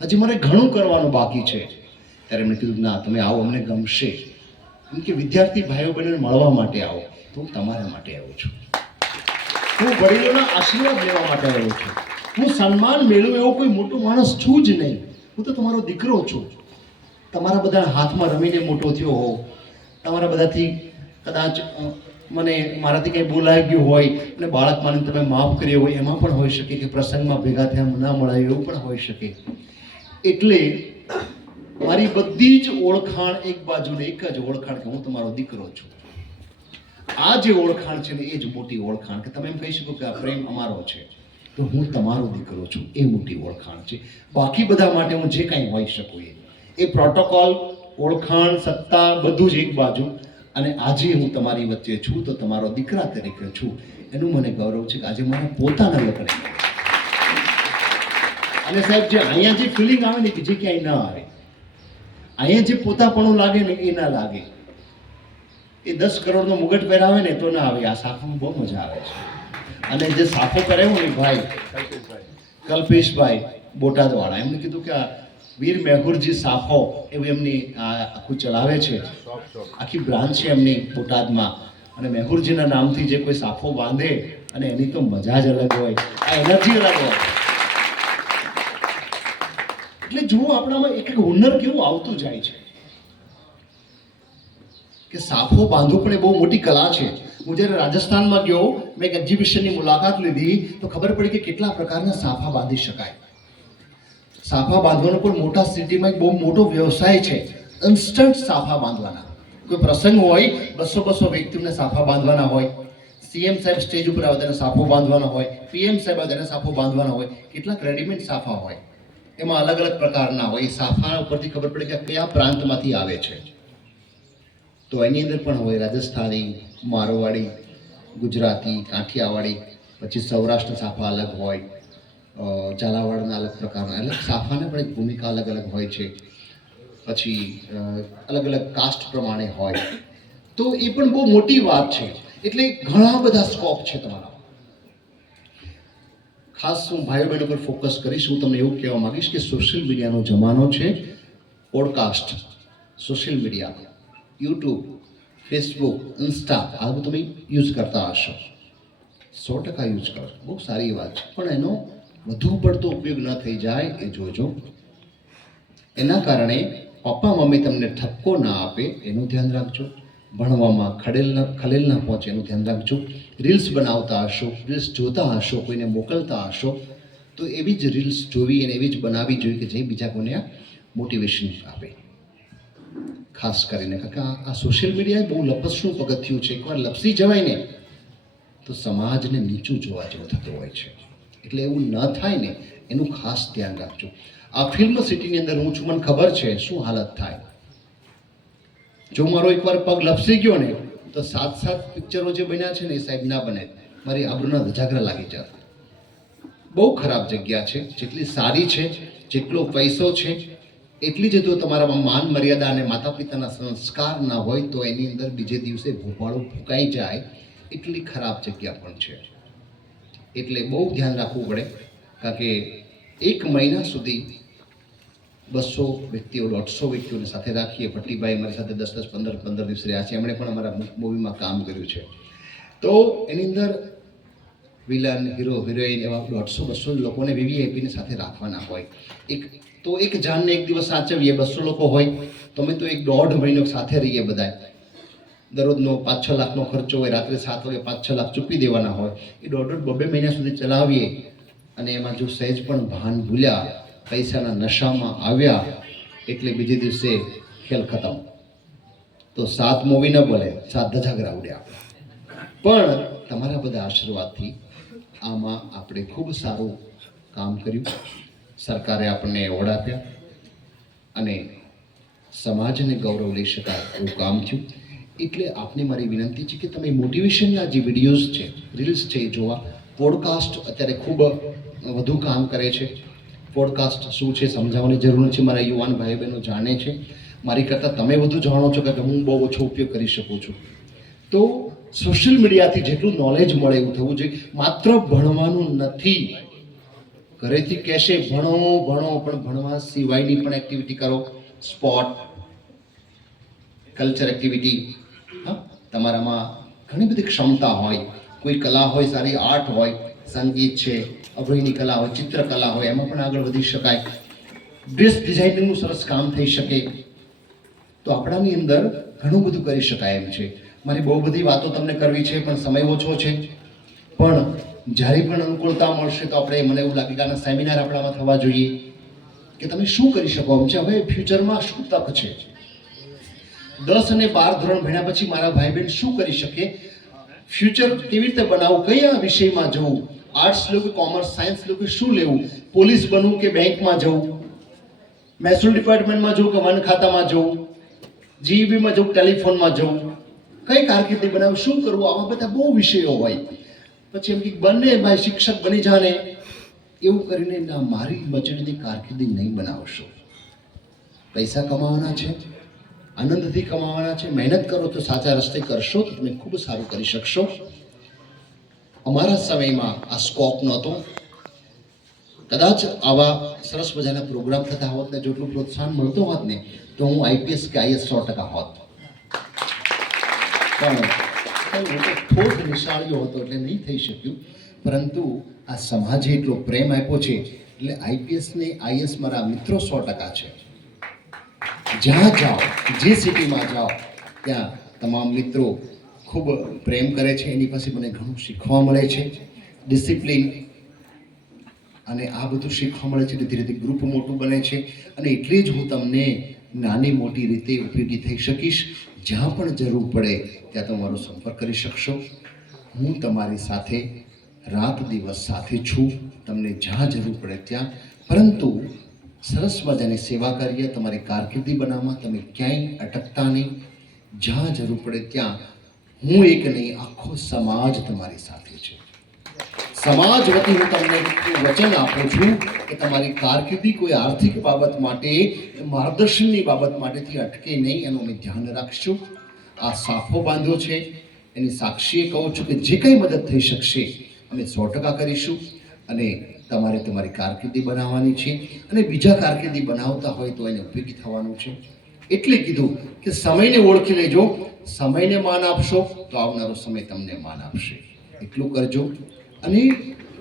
હજી મને ઘણું કરવાનું બાકી છે. ત્યારે એમણે કીધું ના, તમે આવો, અમને ગમશે. એમ કે વિદ્યાર્થી ભાઈઓ બહેનોને મળવા માટે આવો. તો હું તમારા માટે આવ્યો છું, હું વડીલોના આશીર્વાદ લેવા માટે આવ્યો છું. હું સન્માન મેળવું એવો કોઈ મોટો માણસ છું જ નહીં. હું તો તમારો દીકરો છું. તમારા બધા હાથમાં રમીને મોટો થયો હોઉં, તમારા બધાથી કદાચ મને મારાથી કંઈ બોલાઈ ગયું હોય અને બાળક માને તમે માફ કર્યો હોય, એમાં પણ હોઈ શકે કે પ્રસંગમાં ભેગા થયા ના મળાયું, એવું પણ હોઈ શકે. એટલે મારી બધી જ ઓળખાણ એક બાજુને એક જ ઓળખાણ કે હું તમારો દીકરો છું. આ જે ઓળખાણ છે ને એ જ મોટી ઓળખાણ. કે તમે એમ કહી શકો કે આ પ્રેમ અમારો છે, તો હું તમારો દીકરો છું, એ મોટી ઓળખાણ છે. બાકી બધા માટે હું જે કાંઈ હોઈ શકું એ પ્રોટોકોલ, ઓળખાણ, સત્તા બધું જ એક બાજુ. અને આજે હું તમારી વચ્ચે છું તો તમારો દીકરા તરીકે છું, એનું મને ગૌરવ છે કે આજે મારા પોતાના લોકોને. અને સાહેબ જે અહીંયા જે ફિલિંગ આવે ને, બીજે ક્યાંય ના આવે. અહીંયા જે પોતાપણું લાગે ને એ ના લાગે. એ 10 કરોડનો મુગટ પહેરાવે ને તો ના આવે. આ સાફામાં બહુ મજા આવે છે. અને જે સાફો પહેરાવ્યો ને ભાઈ કલ્પેશભાઈ બોટાદવાળા, એમને કીધું કે આ વીર મેહુરજી સાફો એવું એમની આખું ચલાવે છે, આખી બ્રાન્ચ છે એમની બોટાદમાં. અને મેહુરજીના નામથી જે કોઈ સાફો બાંધે અને એની તો મજા જ અલગ હોય, આ એનર્જી અલગ હોય. એટલે જુઓ આપણામાં એક એક હુનર કેવું આવતું જાય છે કે સાફો બાંધવું પણ એ બહુ મોટી કલા છે. હું જ્યારે રાજસ્થાનમાં ગયો, મેં એક એક્ઝિબિશનની મુલાકાત લીધી તો ખબર પડી કે કેટલા પ્રકારના સાફા બાંધી શકાય. સાફા બાંધવાનો પણ મોટા સિટીમાં એક બહુ મોટો વ્યવસાય છે, ઇન્સ્ટન્ટ સાફા બાંધવાના. કોઈ પ્રસંગ હોય, 200 વ્યક્તિઓને સાફા બાંધવાના હોય, સીએમ સાહેબ સ્ટેજ ઉપર આવે તેને સાફો બાંધવાનો હોય, પીએમ સાહેબ આવે તેને સાફો બાંધવાનો હોય, કેટલાક રેડીમેડ સાફા હોય, એમાં અલગ અલગ પ્રકારના હોય. એ સાફા ઉપરથી ખબર પડે કે કયા પ્રાંતમાંથી આવે છે. તો એની અંદર પણ હોય રાજસ્થાની, મારવાડી, ગુજરાતી, કાઠિયાવાડી, પછી સૌરાષ્ટ્ર સાફા અલગ હોય, ઝાલાવાડના અલગ પ્રકારના. એટલે સાફાને પણ એક ભૂમિકા અલગ અલગ હોય છે. પછી અલગ અલગ કાસ્ટ પ્રમાણે હોય. તો એ પણ બહુ મોટી વાત છે. એટલે ઘણા બધા સ્કોપ છે તમારા. ખાસ હું ભાઈઓ બહેનો પર ફોકસ કરીશ. હું તમને એવું કહેવા માંગીશ કે સોશિયલ મીડિયાનો જમાનો છે. Podcast, social media, YouTube, Facebook, Insta, આ બધું તમે યુઝ કરતા હશો. 100% યુઝ કરો, બહુ સારી વાત છે. પણ એનો વધુ પડતો ઉપયોગ ન થઈ જાય એ જોજો. એના કારણે પપ્પા મમ્મી તમને ઠપકો ના આપે એનું ધ્યાન રાખજો. ભણવામાં ખલેલ ન પહોંચે એનું ધ્યાન રાખજો. રીલ્સ બનાવતા હશો, રીલ્સ જોતા હશો, કોઈને મોકલતા હશો, તો એવી જ રીલ્સ જોવી અને એવી જ બનાવવી જોઈએ કે જે બીજા કોઈને આ મોટિવેશન આપે. ખાસ કરીને કારણ કે આ સોશિયલ મીડિયા બહુ લપસણું પગથિયું છે. એકવાર લપસી જવાય ને તો સમાજને નીચું જોવા જેવું થતું હોય છે. એટલે એવું ન થાય ને એનું ખાસ ધ્યાન રાખજો. આ ફિલ્મ સિટીની અંદર હું છું, મને ખબર છે શું હાલત થાય. જો મારો એકવાર પગ લપસી ગયો ને તો 7 પિક્ચરો જે બન્યા છે ને એ સાહેબ ના બને, મારી આબરૂના ધજાગરા લાગી જાય. બહુ ખરાબ જગ્યા છે. જેટલી સારી છે, જેટલો પૈસો છે, એટલી જ જો તમારામાં માન મર્યાદા અને માતા પિતાના સંસ્કાર ના હોય તો એની અંદર બીજે દિવસે ભોપાળું ફૂંકાઈ જાય એટલી ખરાબ જગ્યા પણ છે. એટલે બહુ ધ્યાન રાખવું પડે. કારણ કે 1 મહિના સુધી 200 વ્યક્તિઓ 150 વ્યક્તિઓને સાથે રાખીએ. ભટ્ટીભાઈ મારી સાથે 10-15 દિવસ રહ્યા છે. એમણે પણ અમારા મૂવીમાં કામ કર્યું છે. તો એની અંદર વિલન, હીરો, હિરોઈન એવા 150-200 લોકોને વીવીઆઈપીને સાથે રાખવાના હોય. એક જાનને એક દિવસ સાચવીએ, 200 લોકો હોય તો અમે તો 1-1.5 મહિનો સાથે રહીએ બધા. દરરોજનો 5-6 લાખનો ખર્ચો હોય, રાત્રે 7 વાગે 5-6 લાખ ચૂકવી દેવાના હોય. એ 1.5-2 મહિના સુધી ચલાવીએ અને એમાં જો સહેજ પણ ભાન ભૂલ્યા, પૈસાના નશામાં આવ્યા એટલે બીજે દિવસે ખેલ ખતમ. તો 7 મૂવી ન બોલે, 7 ધજાગરા ઉડ્યા. પણ તમારા બધા આશીર્વાદથી આમાં આપણે ખૂબ સારું કામ કર્યું. સરકારે આપણને એવોર્ડ આપ્યા અને સમાજને ગૌરવ લઈ શકાય એવું કામ થયું. એટલે આપને મારી વિનંતી છે કે તમે મોટિવેશનના જે વિડીયોઝ છે, રીલ્સ છે એ જોવા. પોડકાસ્ટ અત્યારે ખૂબ વધુ કામ કરે છે. પોડકાસ્ટ શું છે સમજાવવાની જરૂર નથી. મારા યુવાન ભાઈ બહેનો જાણે છે. મારી કરતાં તમે વધુ જાણો છો કે હું બહુ ઓછો ઉપયોગ કરી શકું છું. તો સોશિયલ મીડિયાથી જેટલું નોલેજ મળે એવું થવું જોઈએ. માત્ર ભણવાનું નથી. ઘરેથી કહેશે ભણો ભણો, પણ ભણવા સિવાયની પણ એક્ટિવિટી કરો. Sport, culture activity. તમારામાં ઘણી બધી ક્ષમતા હોય, કોઈ કલા હોય, સારી આર્ટ હોય, સંગીત છે, અભિનયની કલા હોય, ચિત્રકલા હોય, એમાં પણ આગળ વધી શકાય. ડ્રેસ ડિઝાઇનિંગનું સરસ કામ થઈ શકે. તો આપણાની અંદર ઘણું બધું કરી શકાય એમ છે. મારી બહુ બધી વાતો તમને કરવી છે પણ સમય ઓછો છે. પણ જ્યારે પણ અનુકૂળતા મળશે તો આપણે, મને એવું લાગે કે આના સેમિનાર આપણામાં થવા જોઈએ કે તમે શું કરી શકો એમ છે. હવે ફ્યુચરમાં શું તક છે? 10 અને 12 ધોરણ ભણ્યા પછી મારા ભાઈ બહેન શું કરી શકે? ફ્યુચર કેવી રીતે બનાવવું? કયા વિષયમાં જવું? આર્ટ્સ લેવું કે કોમર્સ, સાયન્સ લેવું કે શું લેવું? પોલીસ બનવું કે બેંકમાં જવું? મહેસૂલ ડિપાર્ટમેન્ટમાં જવું કે વન ખાતામાં જવું? જીઈબીમાં જવું, ટેલિફોનમાં જવું? કઈ કારકિર્દી બનાવવું, શું કરવું? આવા બધા બહુ વિષયો હોય. પછી એમ કે બંને ભાઈ શિક્ષક બની જાને એવું કરીને ના, મારી મજૂરીની કારકિર્દી નહીં બનાવશો. પૈસા કમાવાના છે, આનંદથી કમાવાના છે. મહેનત કરો તો સાચા રસ્તે કરશો તો તમે ખૂબ સારું કરી શકશો. અમારા સમયમાં આ સ્કોપ નહોતો. કદાચ આવા સરસ મજાના પ્રોગ્રામ થતા હોત ને, જેટલું પ્રોત્સાહન મળતો હોત ને, તો હું આઈપીએસ કે આઈએસ 100% હોત. પણ હું તો ઠોઠ નિશાળીઓ હતો એટલે નહીં થઈ શક્યું. પરંતુ આ સમાજે એટલો પ્રેમ આપ્યો છે એટલે આઈપીએસ ને આઈએસ મારા મિત્રો 100% છે. જ્યાં જાઓ, જે સિટીમાં જાઓ, ત્યાં તમામ મિત્રો ખૂબ પ્રેમ કરે છે. એની પાસે મને ઘણું શીખવા મળે છે. ડિસિપ્લિન અને આ બધું શીખવા મળે છે. ધીરે ધીરે ગ્રુપ મોટું બને છે અને એટલે જ હું તમને નાની મોટી રીતે ઉપયોગી થઈ શકીશ. જ્યાં પણ જરૂર પડે ત્યાં તમારો સંપર્ક કરી શકશો. હું તમારી સાથે રાત દિવસ સાથે છું, તમને જ્યાં જરૂર પડે ત્યાં. પરંતુ સરસ મજાની સેવા કરીએ. તમારી કારકિર્દી બનાવવામાં તમે ક્યાંય અટકતા નહીં. જ્યાં જરૂર પડે ત્યાં હું એક નહીં, આખો સમાજ તમારી સાથે છે. સમાજ વતી હું તમને વચન આપું છું કે તમારી કારકિર્દી કોઈ આર્થિક બાબત માટે, માર્ગદર્શનની બાબત માટેથી અટકે નહીં. એનું અમે ધ્યાન રાખશું. આ સાફો બાંધ્યો છે એની સાક્ષીએ કહું છું કે જે કંઈ મદદ થઈ શકશે અમે 100% કરીશું. અને તમારે તમારી કારકિર્દી બનાવવાની છે અને બીજા કારકિર્દી બનાવતા હોય તો એને ઉપયોગી થવાનું છે. એટલે કીધું કે સમયને ઓળખી લેજો. સમયને માન આપશો તો આવનારો સમય તમને માન આપશે. એટલું કરજો. અને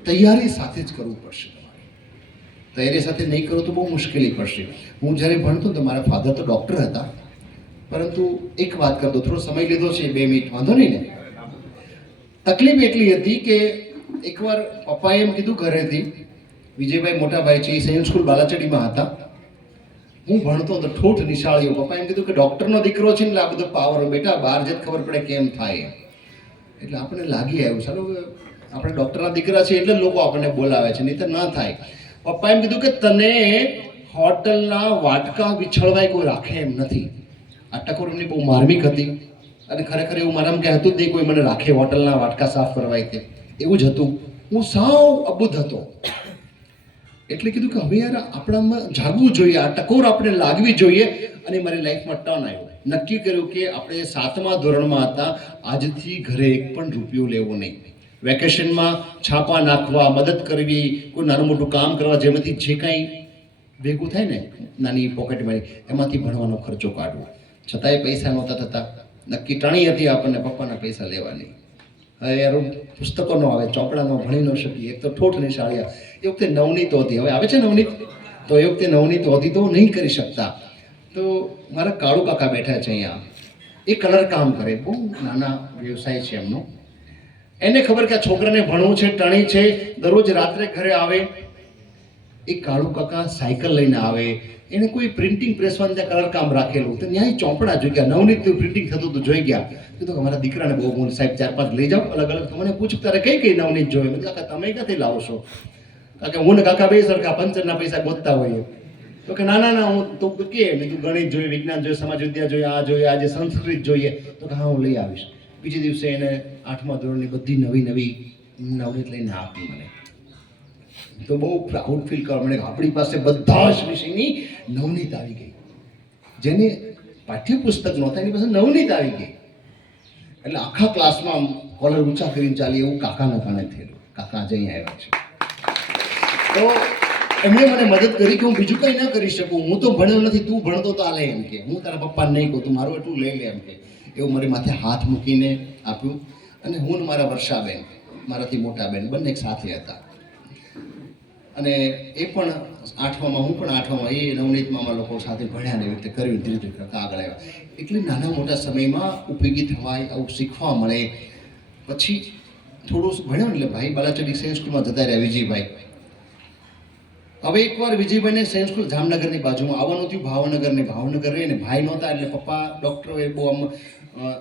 તૈયારી સાથે જ કરવું પડશે. તમારે તૈયારી સાથે નહીં કરો તો બહુ મુશ્કેલી પડશે. હું જ્યારે ભણતો તો મારા ફાધર તો ડૉક્ટર હતા. પરંતુ એક વાત કરતો, થોડો સમય લીધો છે, 2 મિનિટ, વાંધો નહીં ને? તકલીફ એટલી હતી કે એકવાર પપ્પાએ એમ કીધું ઘરેથી વિજયભાઈ મોટા ભાઈ છે, એ સંયુક્ત સ્કૂલ બાલાચડીમાં હતા. હું ભણતો તો ઠોઠ નિશાળીઓ. પપ્પા એમ કીધું કે ડૉક્ટરનો દીકરો છે ને એટલે આ બધો પાવર, બેટા બહાર જત ખબર પડે કેમ થાય. એટલે આપણે લાગી આવ્યું, ચાલો આપણે ડૉક્ટરના દીકરા છીએ એટલે લોકો આપણને બોલાવે છે, નહીં તો ન થાય. પપ્પા એમ કીધું કે તને હોટલના વાટકા વિછળવાય કોઈ રાખે એમ નથી. આ ટકોર એમની બહુ માર્મિક હતી અને ખરેખર એવું મારામાં કે હતું જ નહીં કોઈ મને રાખે હોટલના વાટકા સાફ કરવાય તે, એવું જ હતું. હું સાવ અબુધ હતો. એટલે કીધું કે હવે યાર આપણામાં જાગવું જોઈએ, આ ટકોર આપણે લાગવી જોઈએ. અને મારી લાઈફમાં ટર્ન આવ્યો. નક્કી કર્યું કે આપણે 7મા ધોરણમાં હતા, આજથી ઘરે એક પણ રૂપિયો લેવો નહીં. વેકેશનમાં છાપા નાખવા, મદદ કરવી, કોઈ નાનું મોટું કામ કરવા, જેમાંથી જે કાંઈ ભેગું થાય ને નાની પોકેટ મની, એમાંથી ભણવાનો ખર્ચો કાઢવો. છતાંય પૈસા નહોતા થતા. નક્કી ટણી હતી આપણને પપ્પાના પૈસા લેવાની. હવે યાર પુસ્તકો ન આવે, ચોપડાનો ભણી ન શકીએ, એક તો ઠોઠ નિશાળિયા. એ વખતે નવનીતો હતી, હવે આવે છે નવનીત, તો એ વખતે નવનીતો હતી તો નહીં કરી શકતા. તો મારા કાળુ કાકા બેઠા છે અહીંયા, એ કલર કામ કરે, બહુ નાના વ્યવસાય છે એમનો. એને ખબર કે આ છોકરાને ભણવું છે, ટણી છે, દરરોજ રાત્રે ઘરે આવે. એ કાળુ કાકા સાયકલ લઈને આવે. એને કોઈ પ્રિન્ટિંગ પ્રેસમાં ત્યાં કલર કામ રાખેલું, તો ત્યાં ચોપડા જોઈ ગયા, નવનીતનું પ્રિન્ટિંગ થતું હતું, જોઈ ગયા. કીધું કે મારા દીકરાને બહુ હું સાહેબ 4-5 લઈ જાઉં અલગ અલગ. મને પૂછું તારે કઈ નવનીત જોઈએ? મેં કાકા તમે ક્યાંથી લાવો છો? કારણ કે હું ને કાકા બે સરખા પંચરના પૈસા ગોતતા હોઈએ. તો કે ના ના ના, હું તો કે મેં કીધું ગણિત જોઈએ, વિજ્ઞાન જોઈએ, સમાજ વિદ્યા જોઈએ, આ જોઈએ, આજે સંસ્કૃત જોઈએ. તો કે હા હું લઈ આવીશ. બીજે દિવસે એને 8મા ધોરણની બધી નવી નવનીત લઈને આપી મને. તો બહુ પ્રાઉડ ફીલ કરવા મને આપણી પાસે બધા જ વિષયની નવનીત આવી ગઈ. જેને પાઠ્યપુસ્તક નહોતા એની પાસે નવનીત આવી ગઈ. એટલે આખા ક્લાસમાં કોલર ઊંચા કરીને ચાલી, એવું કાકાના કારણે થયેલું. કાકા આજે અહીં આવ્યા છે. તો એમણે મને મદદ કરી કે હું બીજું કંઈ ન કરી શકું, હું તો ભણ્યો નથી, તું ભણતો તો આલે એમ કે, હું તારા પપ્પાને નહીં કહું, તું મારું એટલું લઈ લે એમ કે. એવું મારી માથે હાથ મૂકીને આપ્યું. અને હું ને મારા વર્ષાબેન, મારાથી મોટા બેન, બંને એક સાથે હતા. અને એ પણ 8મામાં, હું પણ 8મામાં, એ નવનીતમાં લોકો સાથે ભણ્યા ને એવી રીતે કર્યું, ધીરે ધીરે કરતા આગળ આવ્યા. એટલે નાના મોટા સમયમાં ઉપયોગી થવાય, આવું શીખવા મળે. પછી થોડું ભણ્યો ને એટલે ભાઈ બાલાચડી સાયન્સ સ્કૂલમાં જતા રહ્યા વિજયભાઈ. હવે એકવાર વિજયભાઈને સાયન્સ સ્કૂલ જામનગરની બાજુમાં આવવાનું થયું, ભાવનગર રહે ને ભાઈ નહોતા એટલે પપ્પા ડૉક્ટર એ બહુ આમ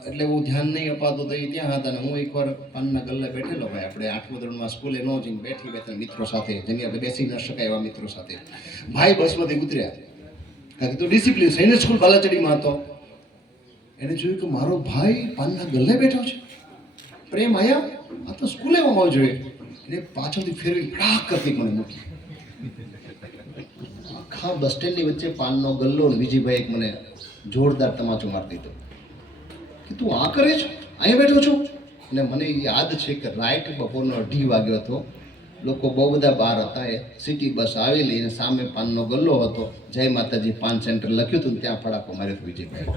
એટલે એવું ધ્યાન નહીં અપાતું, તો એ ત્યાં હતા. ને હું એકવાર પાનના ગલ્લે બેઠેલો ભાઈ, આપણે 8મા ધોરણમાં સ્કૂલે ન જઈને બેઠી 2-3 મિત્રો સાથે, જેની આપણે બેસી ન શકાય એવા મિત્રો સાથે. ભાઈ બસમાંથી ઉતર્યા, કારણ કે તો ડિસિપ્લિન સાયન્સ સ્કૂલ બાલાચડીમાં હતો. એને જોયું કે મારો ભાઈ પાનના ગલ્લે બેઠો છે. પ્રેમ આયા, આ તો સ્કૂલે આવવા જોઈએ. એને પાછળથી ફેરવી ફડાક કરતી મને મૂકી. આખા બસ સ્ટેન્ડની વચ્ચે પાનનો ગલ્લો, ને વિજયભાઈ એક મને જોરદાર તમાચો મારી દીધો કે તું આ કરે છે, અહીંયા બેઠો છો. અને મને યાદ છે કે રાઈટ બપોરનો 2:30 વાગ્યો હતો. લોકો બહુ બધા બહાર હતા. એ સિટી બસ આવેલી અને સામે પાનનો ગલ્લો હતો. જય માતાજી પાન સેન્ટર લખ્યું હતું, ત્યાં ફડાકો માર્યો હતો વિજયભાઈ.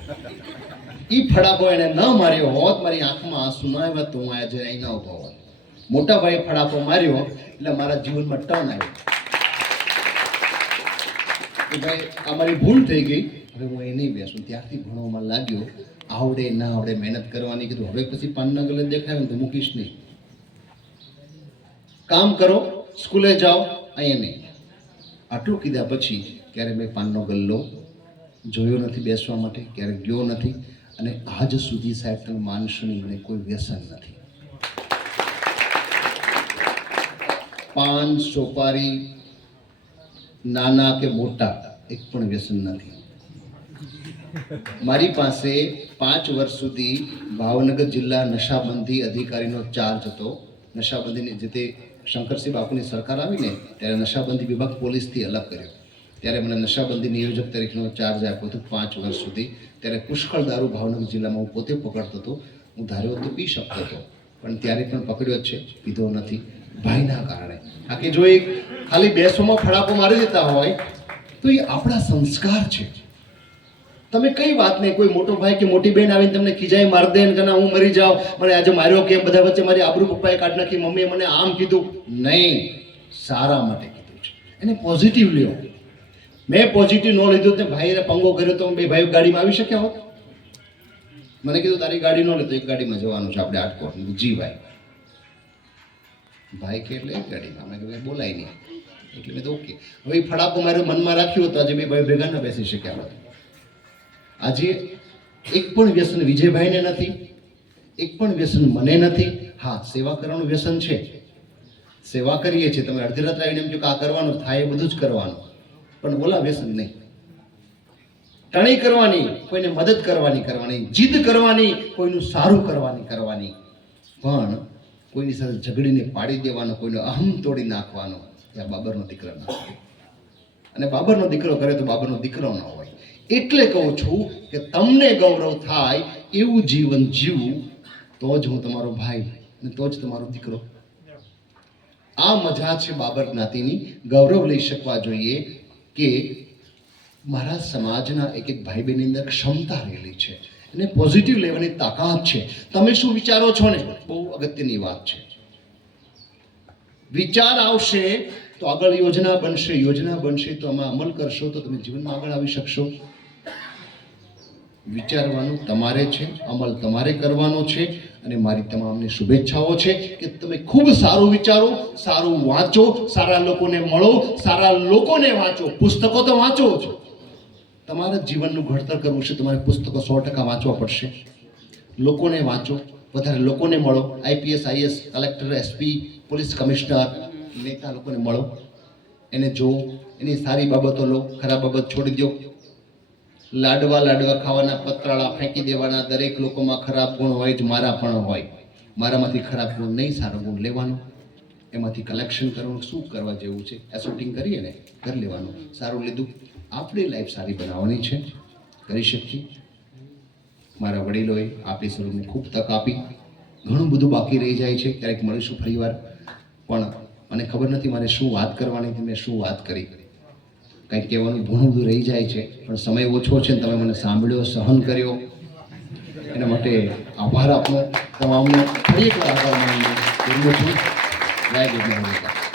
એ ફડાકો એને ન માર્યો હોત, મારી આંખમાં આંસુ ન આવ્યા તો હું આજે અહીં ન ઉભો હોત. મોટા ભાઈ ફડાકો માર્યો એટલે મારા જીવનમાં ટર્ન આવ્યો કે ભાઈ આ મારી ભૂલ થઈ ગઈ, હવે હું એ નહીં બેસું. ત્યારથી ભણવામાં લાગ્યો, આવડે ના આવડે મહેનત કરવાની. કીધું હવે પછી પાનના ગલ્લે દેખાય ને તો મૂકીશ નહીં, કામ કરો, સ્કૂલે જાઓ, અહીંયા નહીં. આટલું કીધા પછી ક્યારે મેં પાનનો ગલ્લો જોયો નથી બેસવા માટે, ક્યારેક ગયો નથી. અને આજ સુધી સાહેબ તમે માનશો નહીં, મને કોઈ વ્યસન નથી. પાન, સોપારી, નાના કે મોટા, એક પણ વ્યસન નથી. મારી પાસે 5 વર્ષ સુધી ભાવનગર જિલ્લા નશાબંધી અધિકારીનો ચાર્જ હતો. નશાબંધીની જે તે શંકરસિંહ બાપુની સરકાર આવીને ત્યારે નશાબંધી વિભાગ પોલીસથી અલગ કર્યો. ત્યારે મને નશાબંધી નિયોજક તરીકેનો ચાર્જ આપ્યો હતો 5 વર્ષ સુધી. ત્યારે પુષ્કળ દારૂ ભાવનગર જિલ્લામાં હું પોતે પકડતો હતો. હું ધાર્યો તો પી શકતો હતો, પણ ત્યારે પણ પકડ્યો જ છે, પીધો નથી ભાઈના કારણે. આ કે જો એક ખાલી બેસવામાં ફડાકો મારી દેતા હોય તો એ આપણા સંસ્કાર છે. તમે કઈ વાત નહીં, કોઈ મોટો ભાઈ કે મોટી બહેન આવીને તમને ખીજાઈ માર દે કે ના હું મરી જાઉં, મને આજે માર્યો કેમ, બધા વચ્ચે મારી આબરૂ પપ્પાએ કાઢ નાખી, મમ્મીએ મને આમ કીધું. નહીં, સારા માટે કીધું છે, એને પોઝિટિવ લ્યો. મેં પોઝિટિવ ન લીધું તો ભાઈને પંગો કર્યો તો બે ભાઈઓ ગાડીમાં આવી શક્યા હોત. મને કીધું તારી ગાડી ન લેતો, એક ગાડીમાં જવાનું છે આપણે આટકોટ. જી ભાઈ, ભાઈ કે એટલે એક ગાડીમાં. મેં કીધું બોલાય નહીં, એટલે મેં તો ઓકે. હવે એ ફડાકો મારે મનમાં રાખ્યો તો આજે બે ભાઈ ભેગા ન બેસી શક્યા હોત. આજે એક પણ વ્યસન વિજયભાઈને નથી, એક પણ વ્યસન મને નથી. હા, સેવા કરવાનું વ્યસન છે, સેવા કરીએ છીએ. તમે અડધી રાત્રે આવીને એમ કહો કે આ કરવાનું થાય એ બધું જ કરવાનું, પણ બોલા વ્યસન નહીં. ટણી કરવાની, કોઈને મદદ કરવાની, જીદ કરવાની, કોઈનું સારું કરવાની, પણ કોઈની સાથે ઝઘડીને પાડી દેવાનો, કોઈનો અહમ તોડી નાખવાનો, એ આ બાબરનો દીકરો ના હોય. અને બાબરનો દીકરો કરે તો બાબરનો દીકરો ના હોય. એટલે કહું છું કે તમને ગૌરવ થાય એવું જીવન જીવવું, તો જ હું તમારો ભાઈ અને તો જ તમારો દીકરો. આ મજા છે બાબર જ્ઞાતિની. ગૌરવ લઈ શકવા જોઈએ કે મારા સમાજના એક એક ભાઈ બહેનની અંદર ક્ષમતા રહેલી છે અને પોઝિટિવ લેવાની તાકાત છે. તમે શું વિચારો છો ને, બહુ અગત્યની વાત છે. વિચાર આવશે તો આગળ યોજના બનશે તો આમાં અમલ કરશો તો તમે જીવનમાં આગળ આવી શકશો. વિચારવાનું તમારે છે, અમલ તમારે કરવાનો છે. અને મારી તમામને શુભેચ્છાઓ છે કે તમે ખૂબ સારું વિચારો, સારું વાંચો, સારા લોકોને મળો, સારા લોકોને વાંચો. પુસ્તકો તો વાંચો જ, તમારા જીવનનું ઘડતર કરવું છે, તમારે પુસ્તકો 100% વાંચવા પડશે. લોકોને વાંચો, વધારે લોકોને મળો. IPS, IAS, collector, SP, police commissioner, નેતા લોકોને મળો, એને જો, એની સારી બાબતો લો, ખરાબ બાબત છોડી દો. લાડવા ખાવાના, પતરાળા ફેંકી દેવાના. દરેક લોકોમાં ખરાબ ગુણ હોય જ, મારા પણ હોય. મારામાંથી ખરાબ ગુણ નહીં, સારો ગુણ લેવાનો, એમાંથી કલેક્શન કરવાનું. શું કરવા જેવું છે, એસોટિંગ કરીએ ને, કરી લેવાનું. સારું લીધું, આપણી લાઈફ સારી બનાવવાની છે, કરી શકીએ. મારા વડીલોએ આપણી સ્વરૂપને ખૂબ તક આપી. ઘણું બધું બાકી રહી જાય છે, ક્યારેક મળીશું ફરીવાર. પણ મને ખબર નથી મારે શું વાત કરવાની હતી, મેં શું વાત કરી. કંઈક કહેવાનું ઘણું બધું રહી જાય છે, પણ સમય ઓછો છે ને તમે મને સાંભળ્યો, સહન કર્યો, એના માટે આભાર આપનો તમામનો. ફરી એકવાર આભાર માનું છું. જય ગિરનાર.